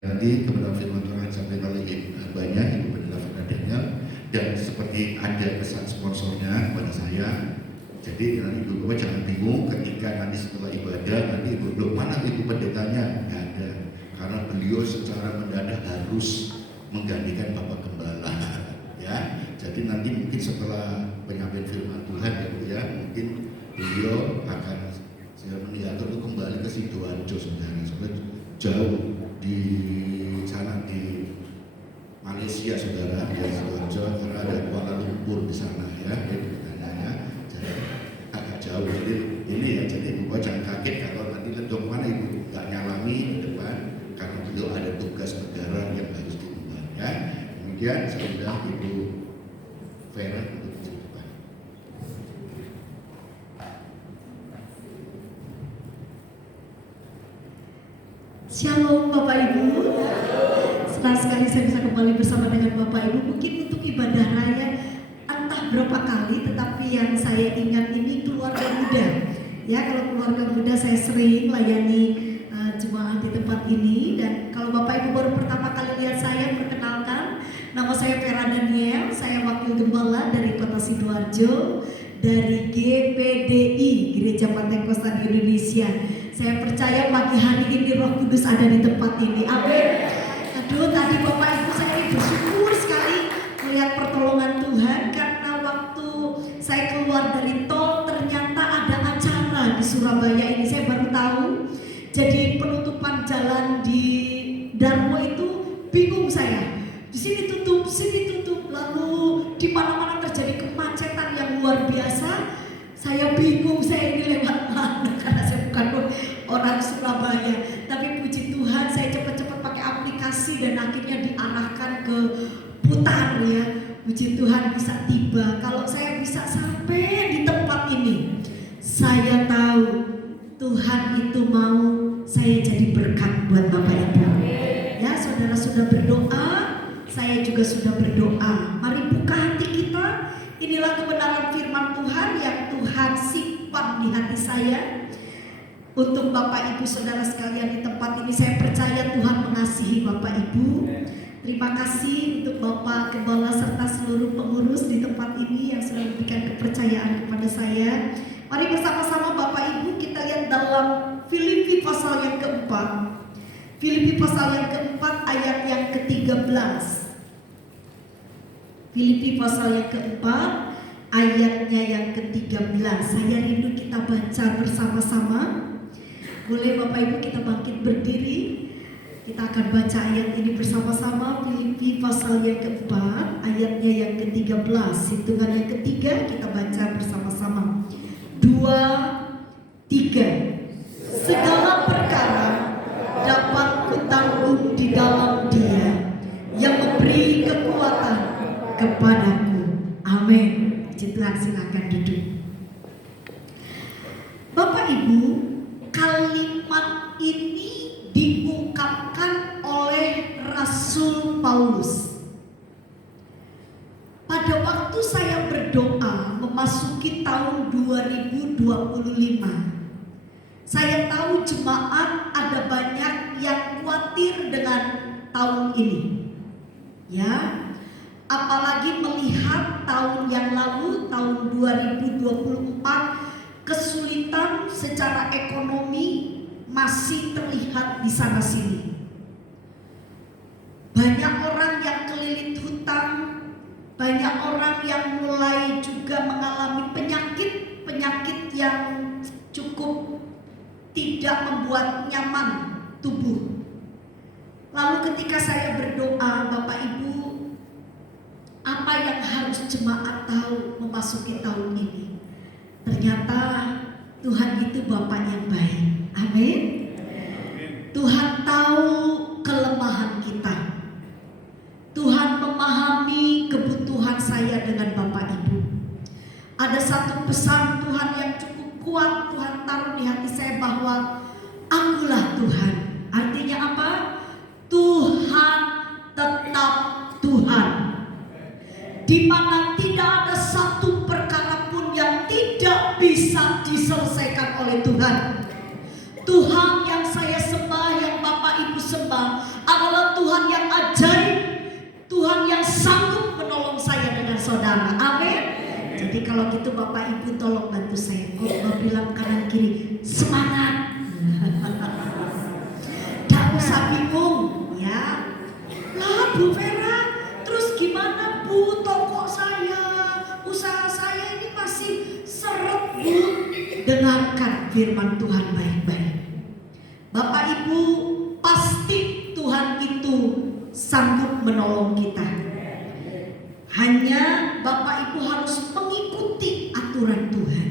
Nanti kebenaran firman Tuhan sampai oleh banyak Ibu Pendeta Daniel, dan seperti ada pesan sponsornya kepada saya. Jadi nanti Ibu Bapak jangan bingung ketika nanti setelah ibadah nanti Ibu mana Ibu Pendetanya? Nggak ada, karena beliau secara mendadak harus menggantikan Bapak Gembala ya. Jadi nanti mungkin setelah penyampaian firman Tuhan ya Bu ya, mungkin beliau akan mendiatur untuk kembali ke Sidoarjo saudara, jauh di sana di Malaysia saudara, di Sidoarjo, karena ada Kuala Lumpur di sana ya, jadi agak jauh. Jadi ini ya, jadi Ibu jangan kaget kalau nanti ledok mana Ibu nggak nyalami di depan, karena beliau ada tugas negara yang harus diemban ya. Kemudian saya undang Ibu Vera untuk di depan. Shalom Bapak Ibu. Senang sekali saya bisa kembali bersama dengan Bapak Ibu. Mungkin untuk ibadah raya entah berapa kali, tetapi yang saya ingat ini keluarga muda. Ya, kalau keluarga muda saya sering layani jemaah di tempat ini. Dan kalau Bapak Ibu baru pertama kali lihat saya, perkenalkan, nama saya Vera Daniel. Saya wakil gembala dari Kota Sidoarjo, dari GPDI, Gereja Pentekosta di Indonesia. Saya percaya pagi hari ini Roh Kudus ada di tempat ini. Amin. Aduh, tadi Bapak Ibu saya bersyukur sekali melihat pertolongan Tuhan, karena waktu saya keluar dari tol ternyata ada acara di Surabaya ini. Saya baru tahu. Jadi penutupan jalan di Darmo itu bingung saya. Di sini tutup, lalu di mana-mana terjadi kemacetan yang luar biasa. Saya bingung, saya ini lewat mana, karena saya bukan orang Surabaya. Tapi puji Tuhan saya cepat-cepat pakai aplikasi dan akhirnya diarahkan ke Putar ya. Puji Tuhan bisa tiba. Kalau saya bisa sampai di tempat ini, saya tahu Tuhan itu mau saya jadi berkat buat Bapak Ibu. Ya, saudara sudah berdoa, saya juga sudah berdoa. Mari buka hati kita. Inilah kebenaran firman Tuhan yang Tuhan simpan di hati saya. Untuk Bapak Ibu saudara sekalian di tempat ini, saya percaya Tuhan mengasihi Bapak Ibu. Terima kasih untuk Bapak Gembala serta seluruh pengurus di tempat ini yang sudah memberikan kepercayaan kepada saya. Mari bersama-sama Bapak Ibu kita lihat dalam Filipi pasal yang keempat. Filipi pasal yang keempat ayat yang ke-13. Filipi pasal yang keempat ayatnya yang ke-13. Saya rindu kita baca bersama-sama. Boleh Bapak Ibu kita bangkit berdiri. Kita akan baca ayat ini bersama-sama. Filipi pasal yang keempat ayatnya yang ke-13. Hitungan yang ketiga kita baca bersama-sama. 2, 3. Segala perkara dapat kutanggung di dalam Dia yang memberi kekuatan kepadaku. Amin. Puji Tuhan, silakan duduk. Bapak Ibu, kalimat ini diungkapkan oleh Rasul Paulus. Pada waktu saya berdoa memasuki tahun 2025, saya tahu jemaat ada banyak yang khawatir dengan tahun ini. Ya, apalagi melihat tahun yang lalu, tahun 2024, kesulitan secara ekonomi masih terlihat di sana sini. Banyak orang yang kelilit hutang, banyak orang yang mulai juga mengalami penyakit yang cukup tidak membuat nyaman tubuh. Lalu ketika saya berdoa, Bapak Ibu, apa yang harus jemaat tahu memasuki tahun ini? Ternyata Tuhan itu Bapa yang baik. Amin. Tuhan tahu kelemahan kita. Tuhan memahami kebutuhan saya dengan Bapak Ibu. Ada satu pesan Tuhan yang cukup kuat Tuhan taruh di hati saya, bahwa akulah Tuhan. Artinya apa? Tuhan tetap Tuhan. Di mana tidak ada satu perkara pun yang tidak bisa diselesaikan oleh Tuhan. Tuhan yang saya sembah, yang Bapak Ibu sembah adalah saudara. Amin. Jadi kalau gitu Bapak Ibu tolong bantu saya. Kok bilang kanan kiri, semangat. Gak usah bingung ya. Lah Bu Vera, terus gimana Bu, toko saya, usaha saya ini masih seret Bu. Dengarkan firman Tuhan baik-baik. Bapak Ibu, pasti Tuhan itu sanggup menolong kita. Hanya Bapak Ibu harus mengikuti aturan Tuhan.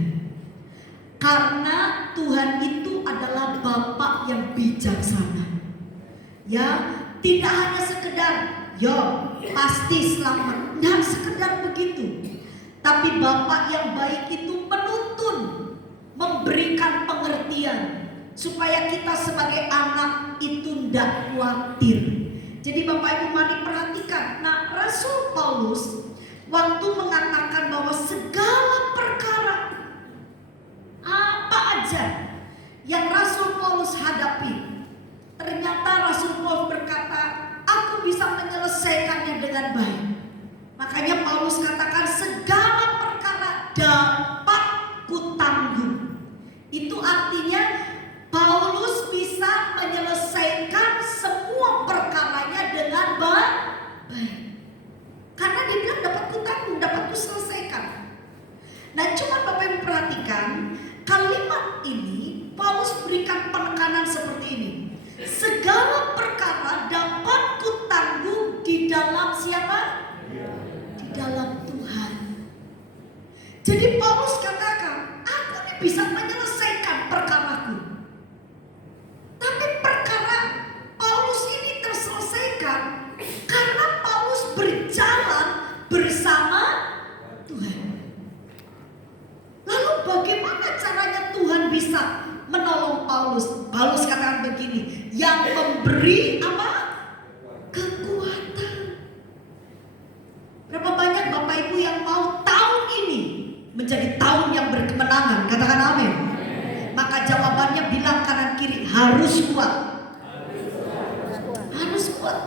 Karena Tuhan itu adalah Bapak yang bijaksana. Ya, tidak hanya sekedar yo pasti selamat, dan sekedar begitu. Tapi Bapak yang baik itu menuntun, memberikan pengertian supaya kita sebagai anak itu tidak khawatir. Jadi Bapak Ibu mari perhatikan. Nah, Rasul Paulus waktu mengatakan bahwa segala perkara apa aja yang Rasul Paulus hadapi, ternyata Rasul Paulus berkata, aku bisa menyelesaikannya dengan baik. Makanya Paulus katakan segala perkara dapat kutanggung. Itu artinya Paulus bisa menyelesaikan semua perkaranya dengan baik. Karena dia bilang dapat kutanggung, dapat kuselesaikan. Nah, cuma Bapak Ibu perhatikan kalimat ini Paulus berikan penekanan seperti ini. Segala perkara dapat kutanggung di dalam siapa? Di dalam Tuhan. Jadi Paulus katakan, aku ini bisa menyelesaikan perkaraku. Tapi perkara Paulus ini terselesaikan karena Paulus berjalan bersama Tuhan. Lalu bagaimana caranya Tuhan bisa menolong Paulus? Paulus katakan begini, yang memberi apa? Kekuatan. Berapa banyak Bapak Ibu yang mau tahun ini menjadi tahun yang berkemenangan? Katakan amin. Maka jawabannya bilang kanan kiri, harus kuat. Harus kuat.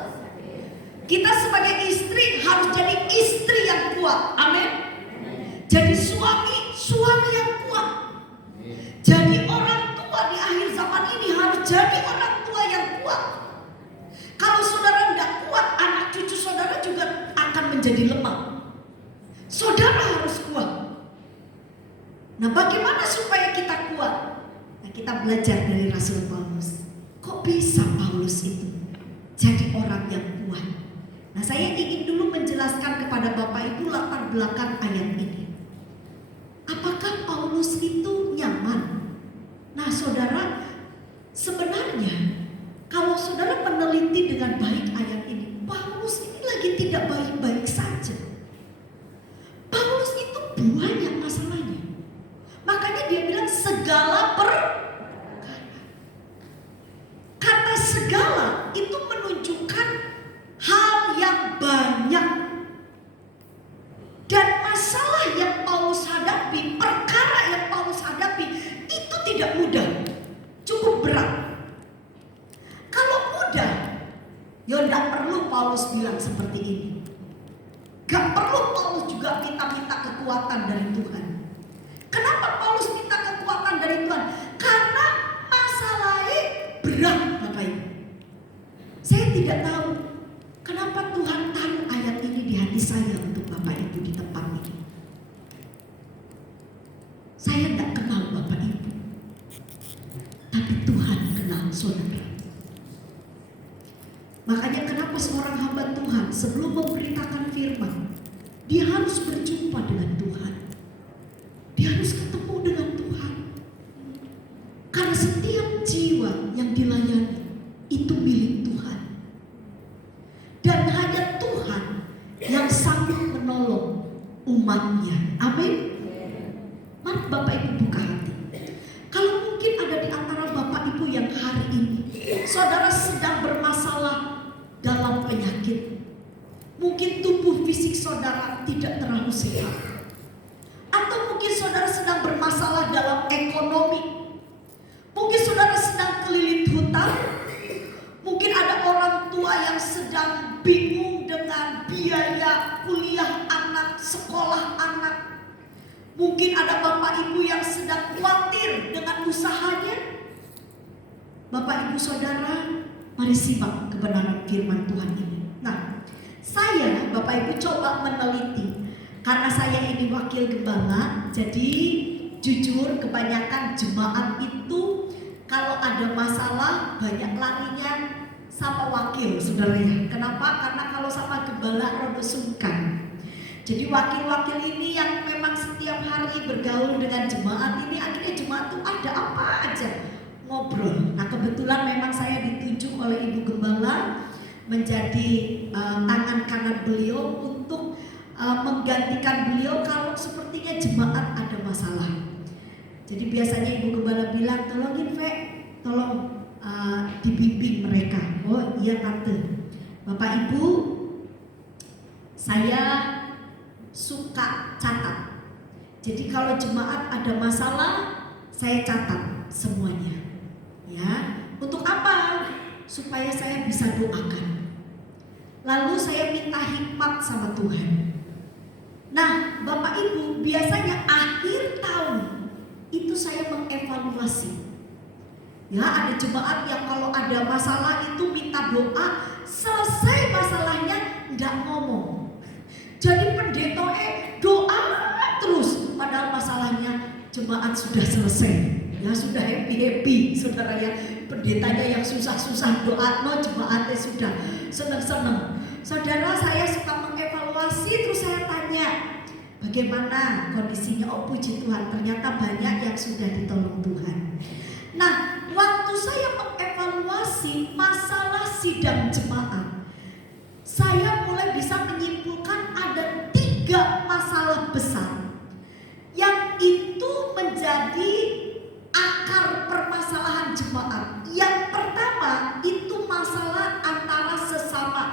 Kita sebagai istri harus jadi istri yang kuat. Amin. Jadi suami yang kuat. Jadi orang tua di akhir zaman ini harus jadi orang tua yang kuat. Kalau saudara tidak kuat, anak cucu saudara juga akan menjadi lemah. Saudara harus kuat. Nah, bagaimana supaya kita kuat? Nah, kita belajar dari Rasul Paulus. Kok bisa Paulus itu jadi orang yang kuat? Nah, saya ingin dulu menjelaskan kepada Bapak Ibu latar belakang ayat ini. Apakah Paulus itu nyaman? Nah, saudara, sebenarnya kalau saudara meneliti dengan baik ayat ini, Paulus ini lagi tidak baik-baik saja. Paulus itu banyak masalahnya. Makanya dia bilang segala perkara. Kata segala itu menunjukkan hal yang banyak. Dan masalah yang Paulus hadapi, perkara yang Paulus hadapi itu tidak mudah, cukup berat. Kalau mudah, ya tidak perlu Paulus bilang seperti ini. Gak perlu Paulus juga minta kekuatan dari Tuhan. Kenapa Paulus minta kekuatan dari Tuhan? Karena masalahnya berat, Bapak Ibu. Saya tidak tahu kenapa Tuhan taruh ayat ini di hati saya untuk Bapak Ibu di tempat ini. Saya tidak kenal Bapak Ibu, tapi Tuhan kenal saudara. Makanya kenapa seorang hamba Tuhan sebelum memberitakan firman, dia harus berjumpa dengan Tuhan. Dia harus ketemu dengan Tuhan. Karena setiap jiwa yang dilayani itu milik Tuhan. Dan hanya Tuhan yang sanggup menolong umatnya. Amin. Mari Bapak Ibu buka hati. Kalau mungkin ada di antara Bapak Ibu yang hari ini saudara sedang bermasalah dalam penyakit. Mungkin tubuh fisik saudara tidak terlalu sehat. Atau mungkin saudara sedang bermasalah dalam ekonomi. Mungkin saudara sedang kelilit hutang. Mungkin ada orang tua yang sedang bingung dengan biaya kuliah anak sekolah anak. Mungkin ada bapak ibu yang sedang khawatir dengan usahanya. Bapak ibu saudara, mari simak kebenaran firman Tuhan ini. Nah, saya bapak ibu coba meneliti. Karena saya ini wakil gembala, jadi jujur kebanyakan jemaat itu kalau ada masalah banyak larinya sama wakil, saudara ya. Kenapa? Karena kalau sama gembala rada sungkan. Jadi wakil-wakil ini yang memang setiap hari bergaul dengan jemaat ini, akhirnya jemaat itu ada apa aja ngobrol. Nah kebetulan memang saya ditunjuk oleh Ibu Gembala menjadi tangan kanan beliau untuk menggantikan beliau kalau sepertinya jemaat ada masalah. Jadi biasanya Ibu Gembala bilang, tolongin Ve, tolong dibimbing mereka. Oh iya tante. Bapak Ibu, saya suka catat. Jadi kalau jemaat ada masalah, saya catat semuanya. Ya, untuk apa? Supaya saya bisa doakan. Lalu saya minta hikmat sama Tuhan. Nah, Bapak Ibu, biasanya akhir tahun itu saya mengevaluasi. Ya, ada jemaat yang kalau ada masalah itu minta doa, selesai masalahnya enggak ngomong. Jadi pendeta doa terus, padahal masalahnya jemaat sudah selesai. Ya sudah happy-happy, saudara ya. Pendetanya yang susah-susah doa, no jemaatnya sudah seneng-seneng. Saudara, saya suka mengevaluasi, terus saya tanya, bagaimana kondisinya? Oh puji Tuhan, ternyata banyak yang sudah ditolong Tuhan. Nah, waktu saya mengevaluasi masalah sidang jemaat, saya mulai bisa menyimpulkan ada 3 masalah besar yang itu menjadi akar permasalahan jemaat. Yang pertama itu masalah antara sesama,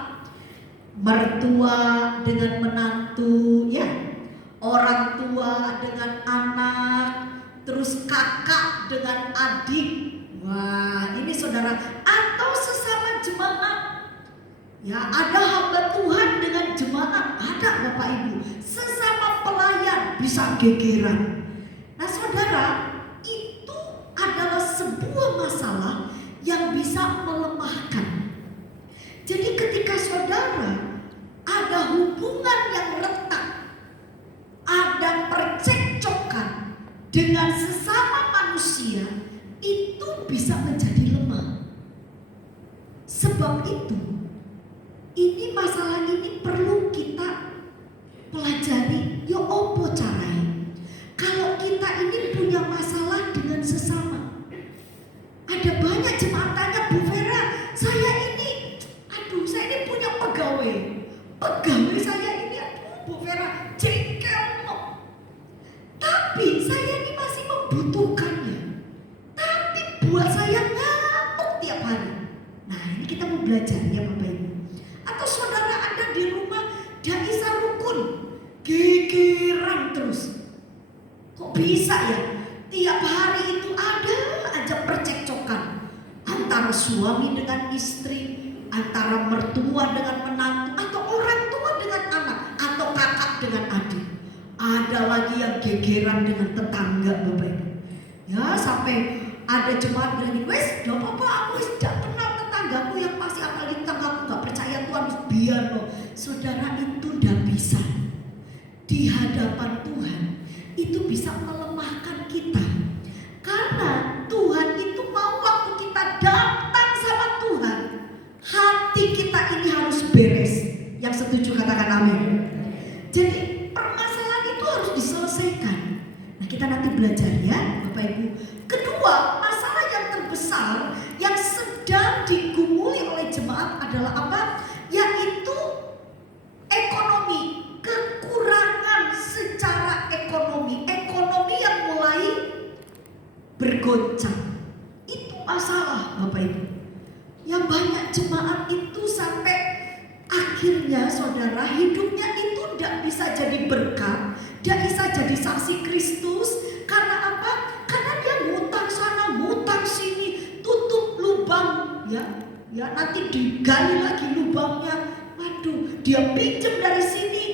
mertua dengan menantu, ya, orang tua dengan anak, terus kakak dengan adik. Wah, ini saudara, atau sesama jemaat. Ya, ada hamba Tuhan dengan jemaat, ada Bapak Ibu. Sesama pelayan bisa gegeran. Nah, saudara, itu adalah sebuah masalah yang bisa melemahkan. Jadi ketika saudara ada hubungan yang retak, ada percekcokan dengan sesama manusia, itu bisa menjadi lemah. Sebab itu, ini masalah ini perlu kita pelajari. Yo opo caranya? Kalau kita ini punya masalah dengan sesama, ada banyak jemaat tanya, Bu Vera, saya ini punya pegawai saya ini, Bu Vera jengkel, tapi saya ini masih membutuhkannya, tapi buat saya ngamuk tiap hari. Nah ini kita mau belajar ya Bapak Ibu. Atau saudara ada di rumah gak bisa rukun, gegeran terus. Kok bisa ya? Tiap hari itu ada aja percekcokan antara suami dengan istri, antara mertua dengan menantu, atau orang tua dengan anak, atau kakak dengan adik. Ada lagi yang gegeran dengan tetangga Bapak Ibu. Ya sampai ada jemaat bilang, wes gak apa-apa, aku wes gak kenal tetanggaku yang pasti, apalagi tetanggaku gak percaya Tuhan, biar loh. Saudara, itu gak bisa. Di hadapan Tuhan itu bisa melemahkan kita. Karena Tuhan itu mau waktu kita datang sama Tuhan, hati kita ini harus beres. Yang setuju katakan amin. Jadi permasalahan itu harus diselesaikan. Nah kita nanti belajar ya Bapak Ibu. Kedua, masalah yang terbesar yang sedang digumuli oleh jemaat adalah apa? Yaitu ekonomi. Kekurangan secara ekonomi. Ekonomi yang mulai bergoncang. Itu masalah Bapak Ibu. Yang banyak jemaat itu sampai akhirnya saudara hidupnya itu tidak bisa jadi berkat, tidak bisa jadi saksi Kristus. Karena apa? Karena dia ngutang sana, ngutang sini, tutup lubang, ya nanti digali lagi lubangnya. Waduh, dia pinjam dari sini,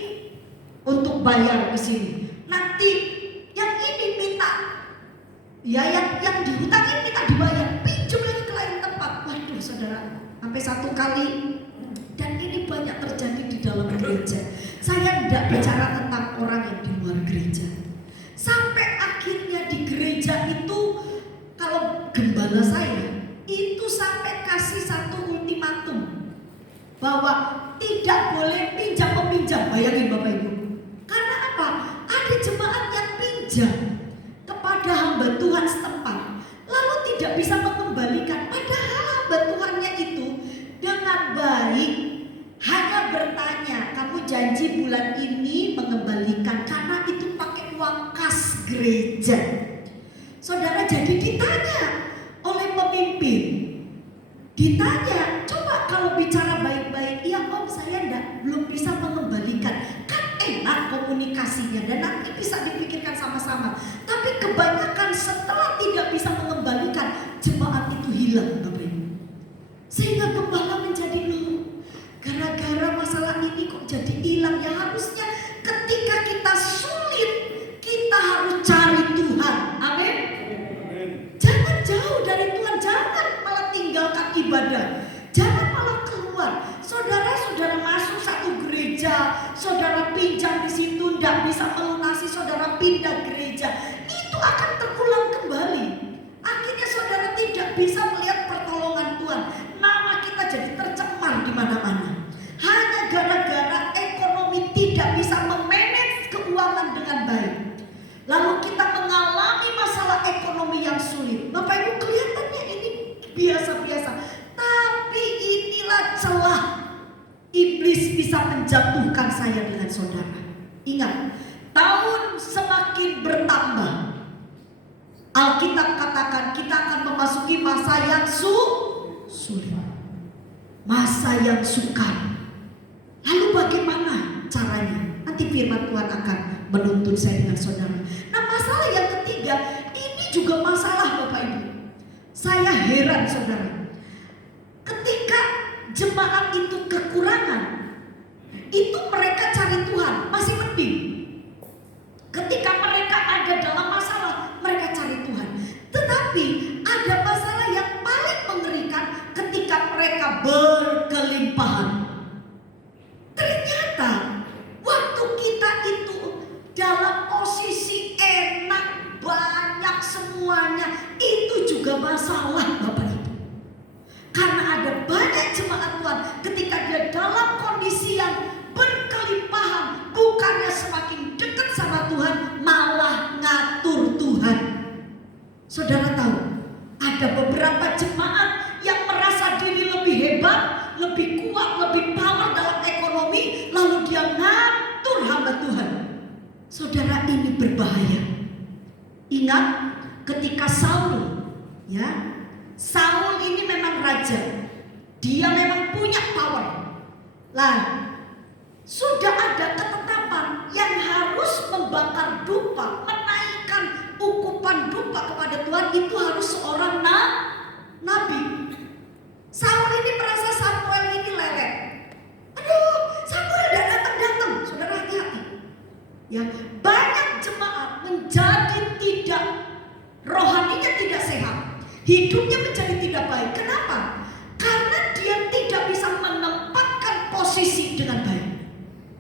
untuk bayar ke sini. Nanti yang ini minta, ya yang dihutangin minta dibayar, pinjam lagi ke lain tempat. Waduh saudara, sampai 1 kali. Dan ini banyak terjadi di dalam gereja. Saya tidak bicara tentang orang yang di luar gereja. Sampai akhirnya di gereja itu, kalau gembala saya itu sampai kasih satu ultimatum bahwa tidak boleh pinjam meminjam. Bayangin Bapak Ibu. Karena apa? Ada jemaat yang pinjam kepada hamba Tuhan setempat, lalu tidak bisa mengembalikan. Padahal hamba Tuhannya itu dengan baik hanya bertanya, kamu janji bulan ini mengembalikan, karena itu pakai uang kas gereja. Saudara, jadi ditanya oleh pemimpin, ditanya, coba kalau bicara baik-baik, iya om saya belum bisa mengembalikan. Kan enak komunikasinya dan nanti bisa dipikirkan sama-sama. Tapi kebanyakan setelah tidak bisa mengembalikan, jemaat itu hilang Bapak Ibu. Sehingga gembala menjadi loh, gara-gara masalah ini kok jadi hilang. Ya harusnya ketika kita sulit, kita harus cari Tuhan. Amin. Jangan jauh dari Tuhan, jangan malah tinggalkan ibadah, jangan malah keluar. Saudara-saudara masuk satu gereja, saudara pinjam di situ, tidak bisa melunasi, saudara pindah gereja, itu akan terulang kembali. Akhirnya saudara tidak bisa melihat pertolongan Tuhan. Nama kita jadi tercemar di mana-mana. Hanya gara-gara ekonomi tidak bisa memanage keuangan dengan baik. Lalu kita mengalami masalah ekonomi yang sulit. Bapak Ibu, kelihatannya ini biasa-biasa, tapi inilah celah iblis bisa menjatuhkan saya dengan saudara. Ingat, tahun semakin bertambah, Alkitab katakan kita akan memasuki masa yang sulit, masa yang sukar. Lalu bagaimana caranya? Nanti firman Tuhan akan menuntun saya dengan saudara. Nah, masalah yang ketiga, ini juga masalah Bapak Ibu. Saya heran saudara, ketika jemaat itu kekurangan, itu mereka cari Tuhan, masih mending. Ketika mereka ada dalam masalah, mereka cari Tuhan. Tetapi ada masalah yang paling mengerikan ketika mereka berkelimpahan. Ternyata waktu kita itu dalam posisi enak, banyak semuanya, itu juga masalah Bapak Ibu. Karena ada banyak jemaat Tuhan ketika dia dalam kondisi yang berkelimpahan, bukannya semakin dekat sama Tuhan, malah ngatur Tuhan. Saudara tahu, ada beberapa jemaat yang merasa diri lebih hebat, lebih kuat, lebih power dalam ekonomi, lalu dia ngatur hamba Tuhan. Saudara, ini berbahaya. Ingat ketika Saul, ya, Saul ini memang raja, dia memang punya power. Lah, sudah ada ketetapan yang harus membakar dupa, menaikkan ukupan dupa kepada Tuhan, itu harus seorang nabi. Saul ini merasa Samuel ini lelet. Aduh, Samuel tidak datang-datang. Saudara, hati-hati. Ya, banyak jemaat menjadi tidak, rohaninya tidak sehat, hidupnya menjadi tidak baik. Kenapa? Karena dia tidak bisa menempatkan posisi dengan baik.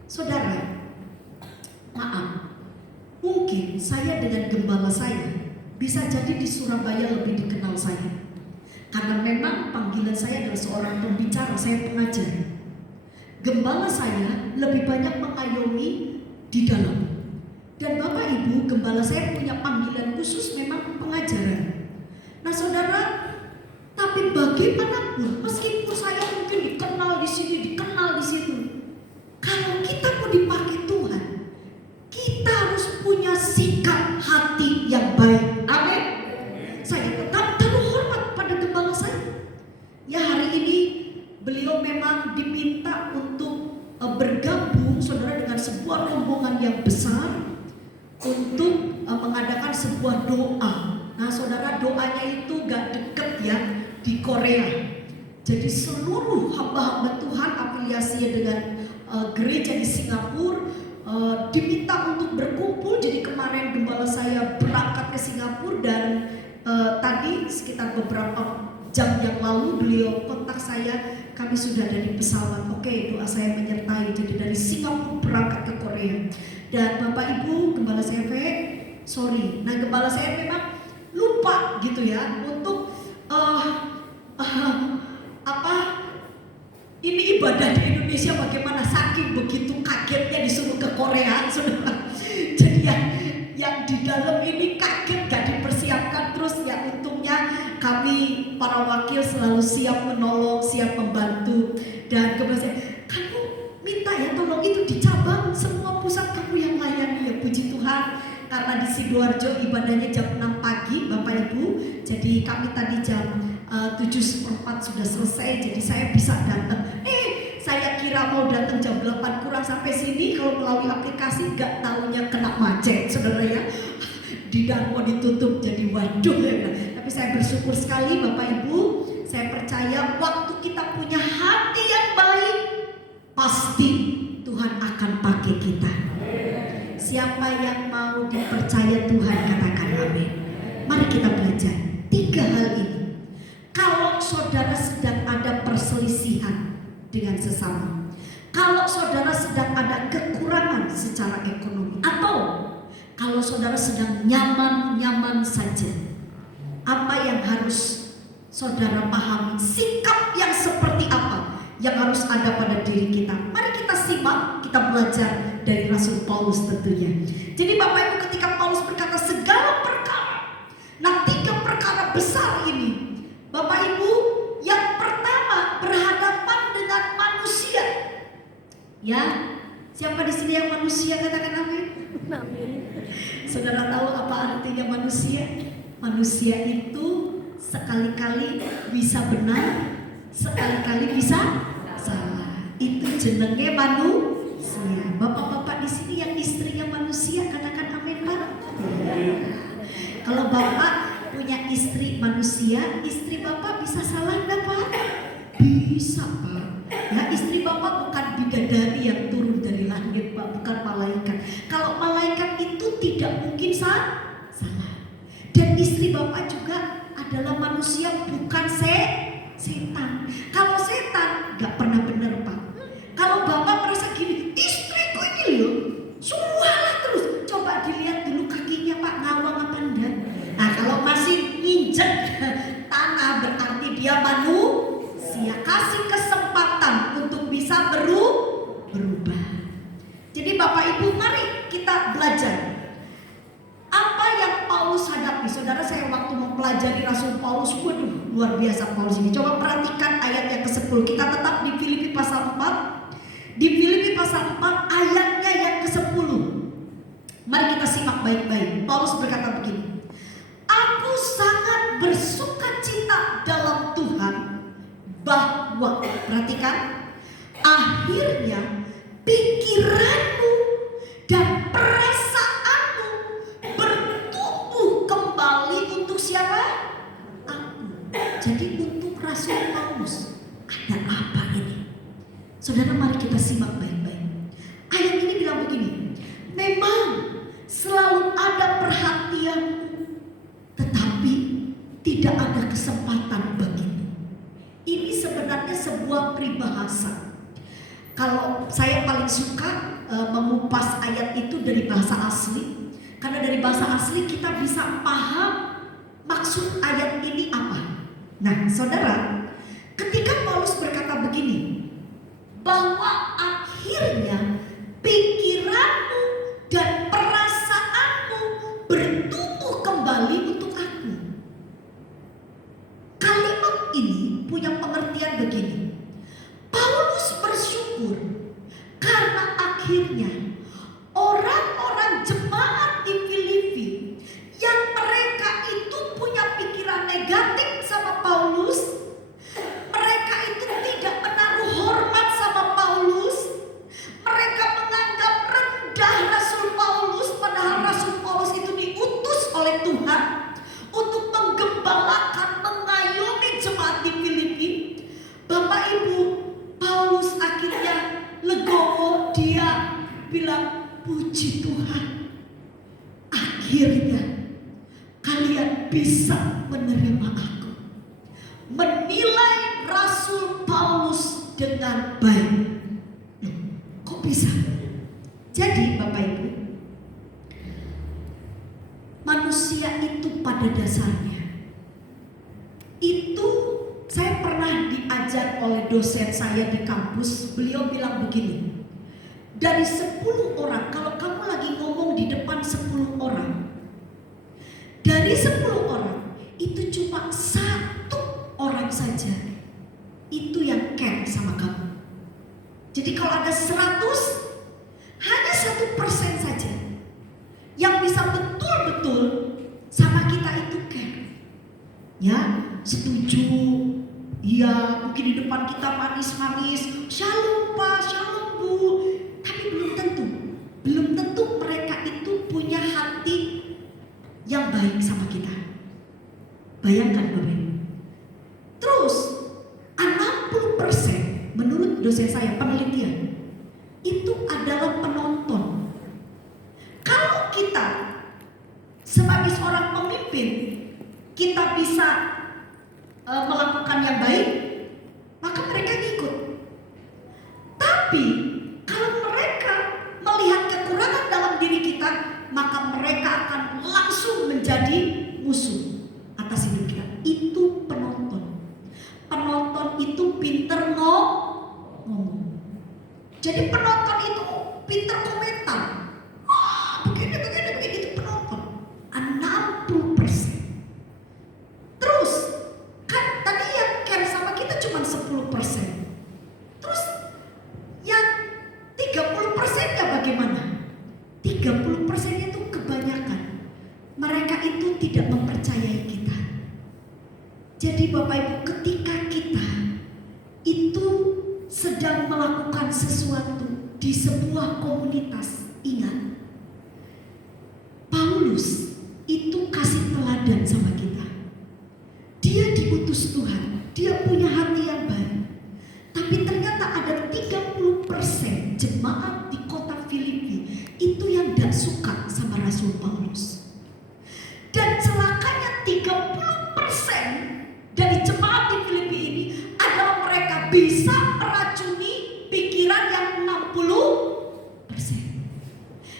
Saudara, maaf, mungkin saya dengan gembala saya bisa jadi di Surabaya lebih dikenal saya, karena memang panggilan saya adalah seorang pembicara, saya pengajar. Gembala saya lebih banyak mengayomi di dalam. Dan Bapak Ibu, gembala saya punya panggilan khusus memang pengajaran. Nah saudara, tapi bagaimanapun, meskipun saya mungkin dikenal di sini, dikenal di situ, kalau kita mau dipakai Tuhan, kita harus punya sikap hati yang baik. Amin. Saya tetap taruh hormat pada gembala saya. Ya, hari ini beliau memang diminta untuk bergabung, saudara, dengan sebuah rombongan yang besar untuk mengadakan sebuah doa. Nah saudara, doanya itu gak deket ya, di Korea. Jadi seluruh hamba-hamba Tuhan afiliasinya dengan gereja di Singapura diminta untuk berkumpul. Jadi kemarin gembala saya berangkat ke Singapura dan tadi sekitar beberapa jam yang lalu beliau kontak saya, kami sudah ada di pesawat. Oke, doa saya menyertai. Jadi dari Singapura berangkat ke Korea. Dan Bapak Ibu, gembala saya sorry. Nah, gembala saya memang lupa gitu ya untuk ini ibadah di Indonesia bagaimana, saking begitu kagetnya disuruh ke Korea, saudara. Jadi yang di dalam ini kaget, gak dipersiapkan. Terus ya untungnya kami para wakil selalu siap menolong, siap membantu. Dan kemudian kamu minta ya tolong itu di cabang semua pusat kamu yang layani ya, puji Tuhan. Karena di Sidoarjo ibadahnya jam 6 pagi Bapak Ibu. Jadi kami tadi jam 7:04 sudah selesai, jadi saya bisa datang. Saya kira mau datang jam 8 kurang sampai sini, kalau melalui aplikasi gak taunya kena macet, saudara ya. Di Darmo ditutup, jadi waduh ya. Tapi saya bersyukur sekali Bapak Ibu. Saya percaya waktu kita punya hati yang baik, pasti Tuhan akan pakai kita. Siapa yang mau dipercaya Tuhan, katakan amin. Mari kita belajar 3 hal ini. Kalau saudara sedang ada perselisihan dengan sesama, kalau saudara sedang ada kekurangan secara ekonomi, atau kalau saudara sedang nyaman-nyaman saja, apa yang harus saudara pahami? Sikap yang seperti apa yang harus ada pada diri kita? Mari kita simak, kita belajar dari Rasul Paulus tentunya. Jadi Bapak Ibu, ketika Paulus berkata segala perkara, nah 3 perkara besar ini, Bapak Ibu, yang pertama berhadapan dengan manusia. Ya, siapa di sini yang manusia, katakan amin. Saudara tahu apa artinya manusia? Manusia itu sekali-kali bisa benar, sekali-kali bisa salah. Itu jenenge manusia. Bapak-bapak di sini yang istrinya manusia, katakan amin, Pak. Kalau Bapak punya istri manusia, istri Bapak bisa salah enggak, Pak? Bisa, Pak. Ya, istri Bapak bukan bidadari yang turun dari langit, Pak, bukan malaikat. Kalau malaikat itu tidak mungkin salah. Dan istri Bapak juga adalah manusia, bukan setan. Kalau setan nggak pernah benar, Pak. Kalau Bapak merasa gini, istriku ini loh salah terus, coba dilihat dulu kakinya, Pak, ngawang apa enggak. Nah, kalau masih nginjek tanah berarti dia manusia. Kasih kesempatan untuk bisa berubah. Jadi Bapak Ibu, mari kita belajar apa yang Paulus hadapi. Saudara, saya waktu mempelajari Rasul Paulus, waduh luar biasa Paulus ini. Coba perhatikan ayat yang ke-10. Kita tetap di Filipi pasal 4. Di Filipi pasal 4 ayatnya yang ke-10. Mari kita simak baik-baik. Paulus berkata begini, aku sangat bersuka cita dalam Tuhan bahwa, perhatikan, akhirnya pikiranmu dan perasaanmu bertumbuh kembali untuk siapa? Aku. Jadi untuk Rasul Paulus ada apa ini? Saudara, mari kita simak baik-baik. Ayat ini bilang begini, memang selalu ada perhatianmu, tetapi tidak ada kesempatan bagimu. Ini sebenarnya sebuah peribahasa. Kalau saya paling suka mengupas ayat itu dari bahasa asli, karena dari bahasa asli kita bisa paham maksud ayat ini apa. Nah, saudara, ketika Paulus berkata begini, bahwa akhirnya pikiranmu dan perasaanmu bertumbuh kembali untuk aku. Kalimat ini punya pengertian begini. Paulus bersyukur karena akhirnya orang-orang jemaat di Filipi yang mereka itu punya pikiran negatif sama Paulus, mereka itu tidak menaruh hormat sama Paulus, mereka menganggap rendah Rasul Paulus, padahal Rasul Paulus itu diutus oleh Tuhan untuk menggembalakan, mengayomi jemaat di Filipi. Bapak Ibu, Paulus akhirnya legowo, dia bilang, puji Tuhan, akhirnya kalian bisa menerima aku, menilai Rasul Paulus dengan baik. Loh, kok bisa? Jadi Bapak Ibu, manusia itu pada dasarnya itu, saya pernah diajar oleh dosen saya di kampus. Beliau bilang begini, dari 10 orang, kalau kamu lagi ngomong di depan 10 orang, dari 10 orang itu cuma 1 orang saja itu yang care sama kamu. Jadi kalau ada 100, hanya 1% saja yang bisa betul-betul sama kita itu care. Ya, setuju. Ya, mungkin di depan kita manis-manis, shalom Pak, shalom Bu. Tapi belum tentu mereka itu punya hati yang baik sama kita. Bayangkan Bapak Ibu. Terus 60% menurut dosen saya, penelitian itu adalah penonton. Kalau kita sebagai seorang pemimpin, kita bisa melakukan yang baik, maka mereka ngikut. Tapi kalau mereka melihat kekurangan dalam diri kita, maka mereka akan langsung menjadi musuh atas hidup kita. Itu penonton. Penonton itu pinter ngomong. Jadi penonton itu pinter komentar. Begini, itu penonton. 60%. Terus, kan tadi yang care sama kita cuma 10%. Terus, yang 30%-nya bagaimana? 30% itu kebanyakan. Mereka itu tidak mempercayai kita. Jadi Bapak Ibu, ketika kita itu sedang melakukan sesuatu di sebuah komunitas, ingat, Paulus itu kasih teladan sama kita. Dia diutus Tuhan, dia punya hati yang baik. Tapi ternyata ada 30% jemaat di kota Filipi itu yang tidak suka sama Rasul Paulus. Dan celakanya 30% dari jemaat di Filipi ini adalah mereka bisa meracuni pikiran yang 60%.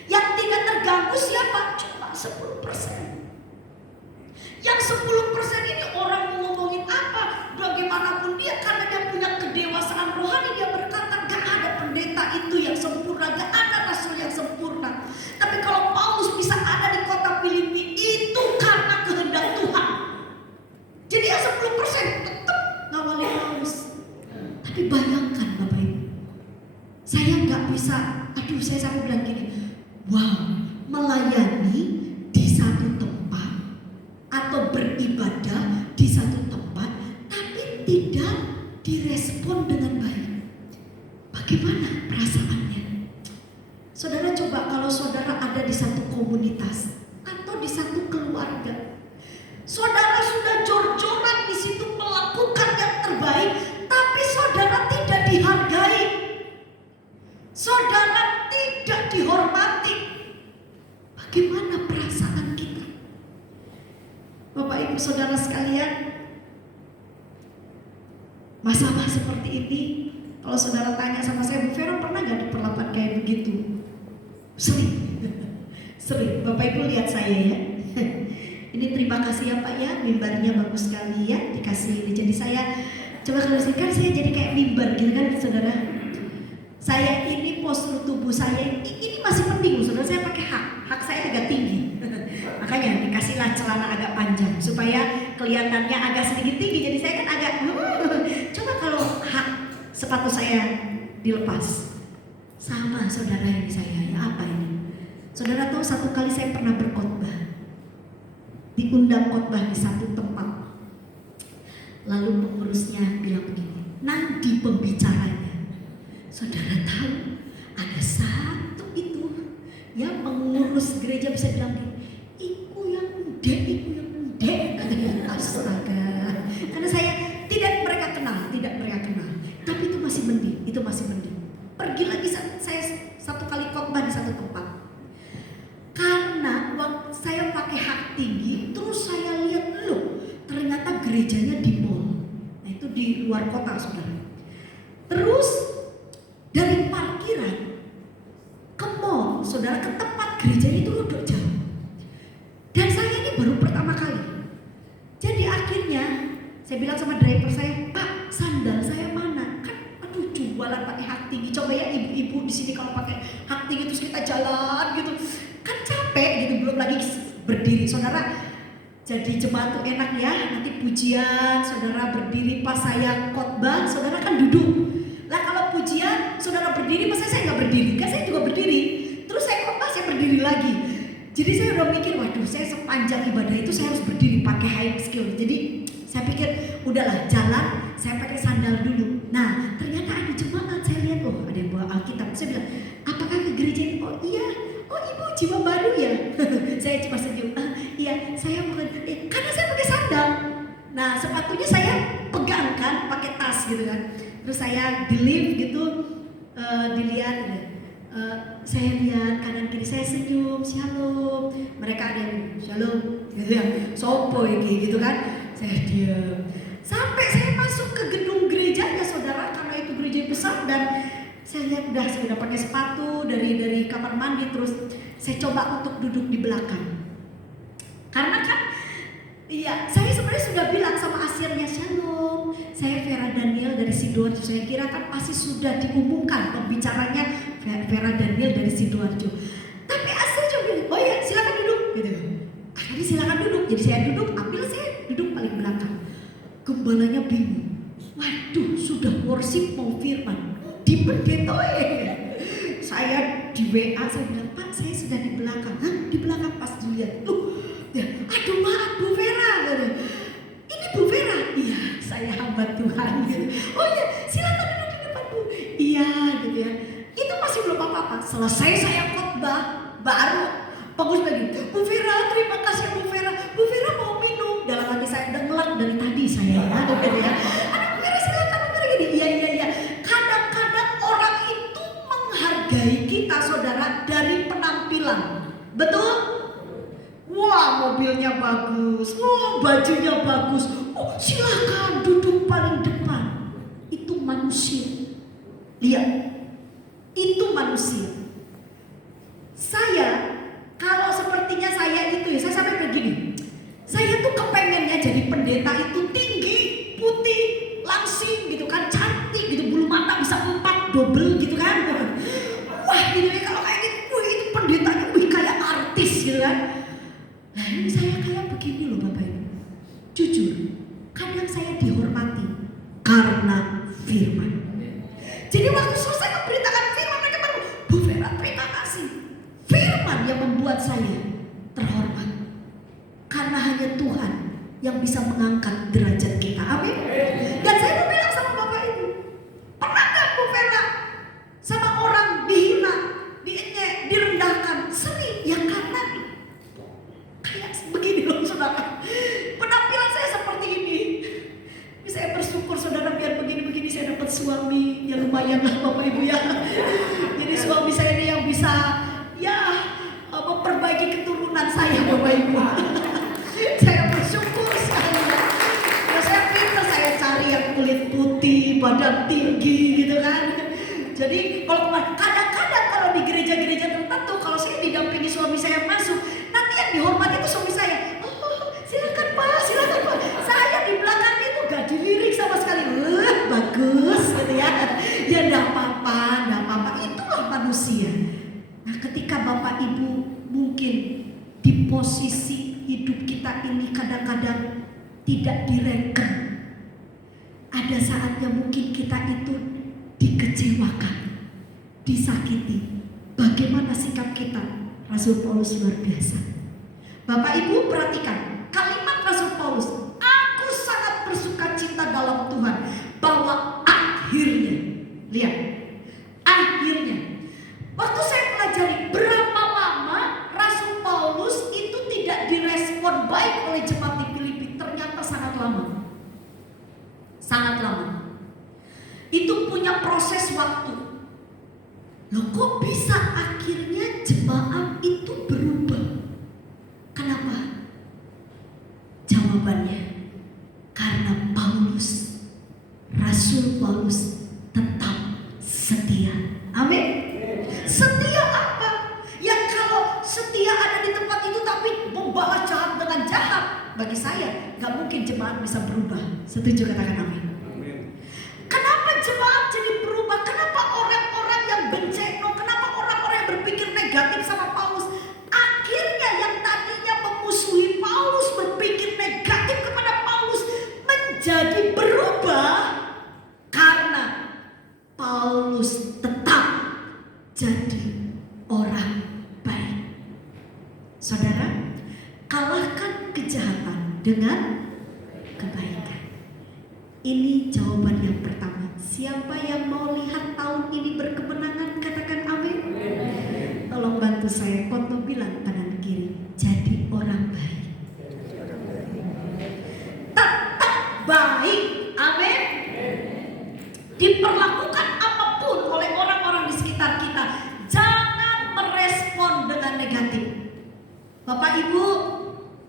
Yang tidak terganggu siapa? Cuma 10%. Yang 10% ini orang mau ngomongin apa, bagaimanapun dia, karena dia punya kedewasaan rohani, dia berkata gak ada pendeta itu yang sempurna, gak ada rasul yang sempurna. Tapi kalau Paulus bisa ada di kota Filipi, itu karena kehendak Tuhan. Jadi yang 10% tetap ngawalin Paulus. Tapi bayangkan Bapak Ibu, saya gak bisa, saya sampai bilang gini, wow, melayani di satu tempat atau beribadah di satu tempat tapi tidak direspon dengan baik. Bagaimana perasaannya? Saudara coba kalau saudara ada di satu komunitas atau di satu keluarga, saudara sudah jor-joran di situ melakukan yang terbaik, tapi saudara tidak dihargai, saudara tidak dihormati. Bagaimana perasaan kita? Bapak Ibu Saudara sekalian, masalah seperti ini, kalau saudara tanya sama saya, Bu Vera pernah gak diperlakukan kayak begitu? Sering. Sering. Bapak Ibu lihat saya ya. Ini terima kasih ya Pak ya, mimbarnya bagus sekali ya, dikasih ini. Jadi saya coba kalau kan saya jadi kayak mimbar gitu kan saudara. Saya ini postur tubuh saya ini masih penting saudara, saya pakai hak saya agak tinggi. Makanya dikasihlah celana agak panjang supaya kelihatannya agak sedikit tinggi. Jadi saya kan agak coba kalau hak sepatu saya dilepas. Sama saudara ini saya ya, apa ini? Saudara tahu satu kali saya pernah berkhotbah, diundang khotbah di satu tempat. Lalu pengurusnya bilang begini, nanti pembicaranya, saudara tahu ada satu itu yang mengurus gereja bisa bilang gini, iku yang ndek, astaga. Karena saya tidak mereka kenal, tapi itu masih mending, Pergi lagi saya satu kali khotbah di satu tempat. orang, saudara. Terus dari parkiran ke mall, saudara, ke tempat gereja itu udah jauh. Dan saya ini baru pertama kali. Jadi akhirnya saya bilang sama driver saya, Pak, sandal saya mana? Kan aduh jualan pakai hak tinggi. Coba ya ibu-ibu di sini kalau pakai hak tinggi terus kita jalan gitu, kan capek gitu, belum lagi berdiri, saudara. Jadi jemaat tuh enak ya, nanti pujian, saudara berdiri, pas saya khotbah, saudara kan duduk. Lah kalau pujian, saudara berdiri, masa saya nggak berdiri? Kan saya juga berdiri. Terus saya khotbah, saya berdiri lagi. Jadi saya udah mikir, waduh, saya sepanjang ibadah itu saya harus berdiri pakai high skill. Jadi saya pikir, udahlah jalan, saya pakai sandal dulu. Nah, ternyata ada jemaat, saya lihat, oh ada yang bawa Alkitab. Saya bilang, apakah ke gereja ini? Oh iya, oh ibu jiwa baru ya. Saya cuma senyum, iya saya bukan, karena saya pakai sandal. Nah sepatunya saya pegang kan, pakai tas gitu kan. Terus saya di lift gitu, dilihat, saya lihat kanan kiri, saya senyum, shalom. Mereka ada yang shalom, gitu ya, sopo ini gitu kan. Saya diam. Sampai saya masuk ke gedung gerejanya, saudara, karena itu gereja besar dan saya lihat udah saya udah pakai sepatu dari kamar mandi, terus saya coba untuk duduk di belakang. Karena kan, iya, saya sebenarnya sudah bilang sama asirnya, shalom, saya Vera Daniel dari Sidoarjo. Saya kira kan pasti sudah diumumkan pembicaranya Vera Daniel dari Sidoarjo. Tapi asir juga bilang, oh ya silakan duduk, gitu. Jadi silakan duduk. Jadi saya duduk, ambil saya duduk paling belakang. Gembalanya bingung. Waduh, sudah worship mau firman, dipendetoin. Saya di WA, saya bilang, Pak, saya sudah di belakang. Hah? Di belakang, pas dilihat. Ya, aduh maaf Bu Vera. Ini Bu Vera? Iya, saya hamba Tuhan. Gitu. Oh iya, silakan duduk di depan Bu. Iya, gitu ya. Itu masih belum apa-apa. Selesai saya khotbah, baru pengurus lagi, Bu Vera, terima kasih Bu Vera. Bu Vera mau minum. Dalam hati saya udah ngelak dari tadi saya. Aduh ya. Aduh Bu Vera silakan Bu Vera gini. Iya. Kadang-kadang orang itu menghargai kita, saudara, dari penampilan. Betul? Wah, mobilnya bagus. Wah, bajunya bagus. Oh, silakan duduk paling depan. Itu manusia. Lihat. Itu manusia. Saya, kalau sepertinya saya itu ya, saya sampai begini. Saya tuh kepengennya jadi pendeta itu tinggi, putih, langsing gitu kan, cantik gitu, bulu mata bisa 4 double gitu kan. Wah, gitu ya, kalau kayak gitu, wih, itu pendetanya wih kayak artis gitu kan. Nah ini saya kayak begini loh Bapak Ibu. Jujur, kadang saya dihormati karena firman. Jadi waktu selesai memberitakan firman, mereka baru, Bu Vera terima kasih. Firman yang membuat saya terhormat. Karena hanya Tuhan yang bisa mengangkat derajat kita. Amin. Dan saya mau bilang sama Bapak Ibu, pernah gak Bu Vera sama orang dihina, dienyek, direndahkan? Sering, ya karena kayak begini loh saudara. Penampilan saya seperti ini. Saya bersyukur saudara, biar begini-begini saya dapat suami yang lumayan lah Bapak Ibu ya. Jadi suami saya ini yang bisa ya memperbaiki keturunan saya Bapak Ibu. Saya bersyukur sekali ya. Nah, saya pintar, saya cari yang kulit putih, badan tinggi gitu kan. Jadi kalau kadang-kadang kalau di gereja-gereja tertentu, kalau saya didampingi suami saya masuk, nanti yang dihormati itu suami saya. Oh, silakan Pak. Saya di belakang itu gak dilirik sama sekali. Bagus gitu ya. Ya enggak apa-apa. Itulah manusia. Nah, ketika Bapak Ibu mungkin di posisi hidup kita ini kadang-kadang tidak direken. Ada saatnya mungkin kita itu dikecewakan, disakiti. Bagaimana sikap kita? Rasul Paulus luar biasa. Bapak Ibu perhatikan kalimat Rasul Paulus. Aku sangat bersuka cita dalam Tuhan bahwa akhirnya, lihat, akhirnya. Waktu saya pelajari berapa lama Rasul Paulus itu tidak direspon baik oleh jemaat di Filipi, ternyata sangat lama. Sangat lama. Itu punya proses waktu. Loh kok bisa akhirnya jemaat itu berubah? Kenapa? Jawabannya karena Paulus, Rasul setia. Amin. Setia apa? Yang kalau setia ada di tempat itu tapi membalas jahat dengan jahat, bagi saya gak mungkin jemaat bisa berubah. Setuju, katakan amin. Kenapa jemaat jadi berubah? Kenapa orang-orang yang benceno, kenapa orang-orang yang berpikir negatif sama Paulus, akhirnya yang tadinya memusuhi Paulus, berpikir negatif kepada Paulus, menjadi berubah? Karena Paulus tetap jadi orang baik. Saudara, kalahkan kejahatan dengan kebaikan. Ini jawaban yang pertama. Siapa yang mau lihat tahun ini berkemenangan, katakan amin. Tolong bantu saya, Konto bilang kanan kiri, jadi orang baik. Tetap baik, amin. Diperlakukan apapun oleh orang-orang di sekitar kita, jangan merespon dengan negatif. Bapak Ibu,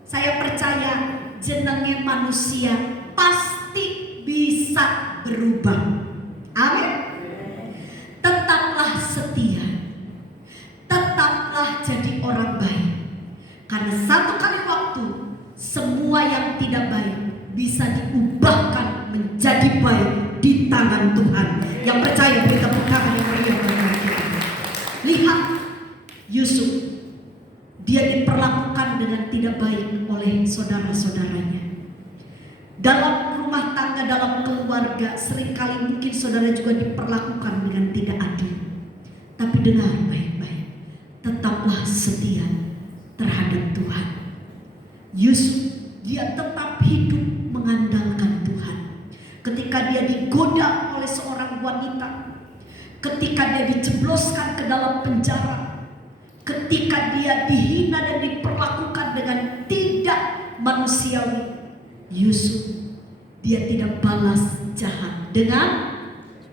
saya percaya jenenge manusia pasti bisa berubah. Amin. Tetaplah setia. Tetaplah jadi orang baik. Karena satu kali waktu semua yang tidak baik bisa diubahkan menjadi baik di tangan Tuhan. Yang percaya beri tepuk tangan yang meriah bagi kita. Lihat Yusuf, dia diperlakukan dengan tidak baik oleh saudara-saudaranya. Dalam rumah tangga, dalam keluarga, seringkali mungkin saudara juga diperlakukan dengan tidak adil. Tapi dengar baik-baik, tetaplah setia terhadap Tuhan. Yusuf, dia tetap hidup mengandalkan Tuhan. Ketika dia digoda oleh seorang wanita, ketika dia dijebloskan ke dalam penjara, ketika dia dihina dan diperlakukan dengan tidak manusiawi, Yusuf, dia tidak balas jahat dengan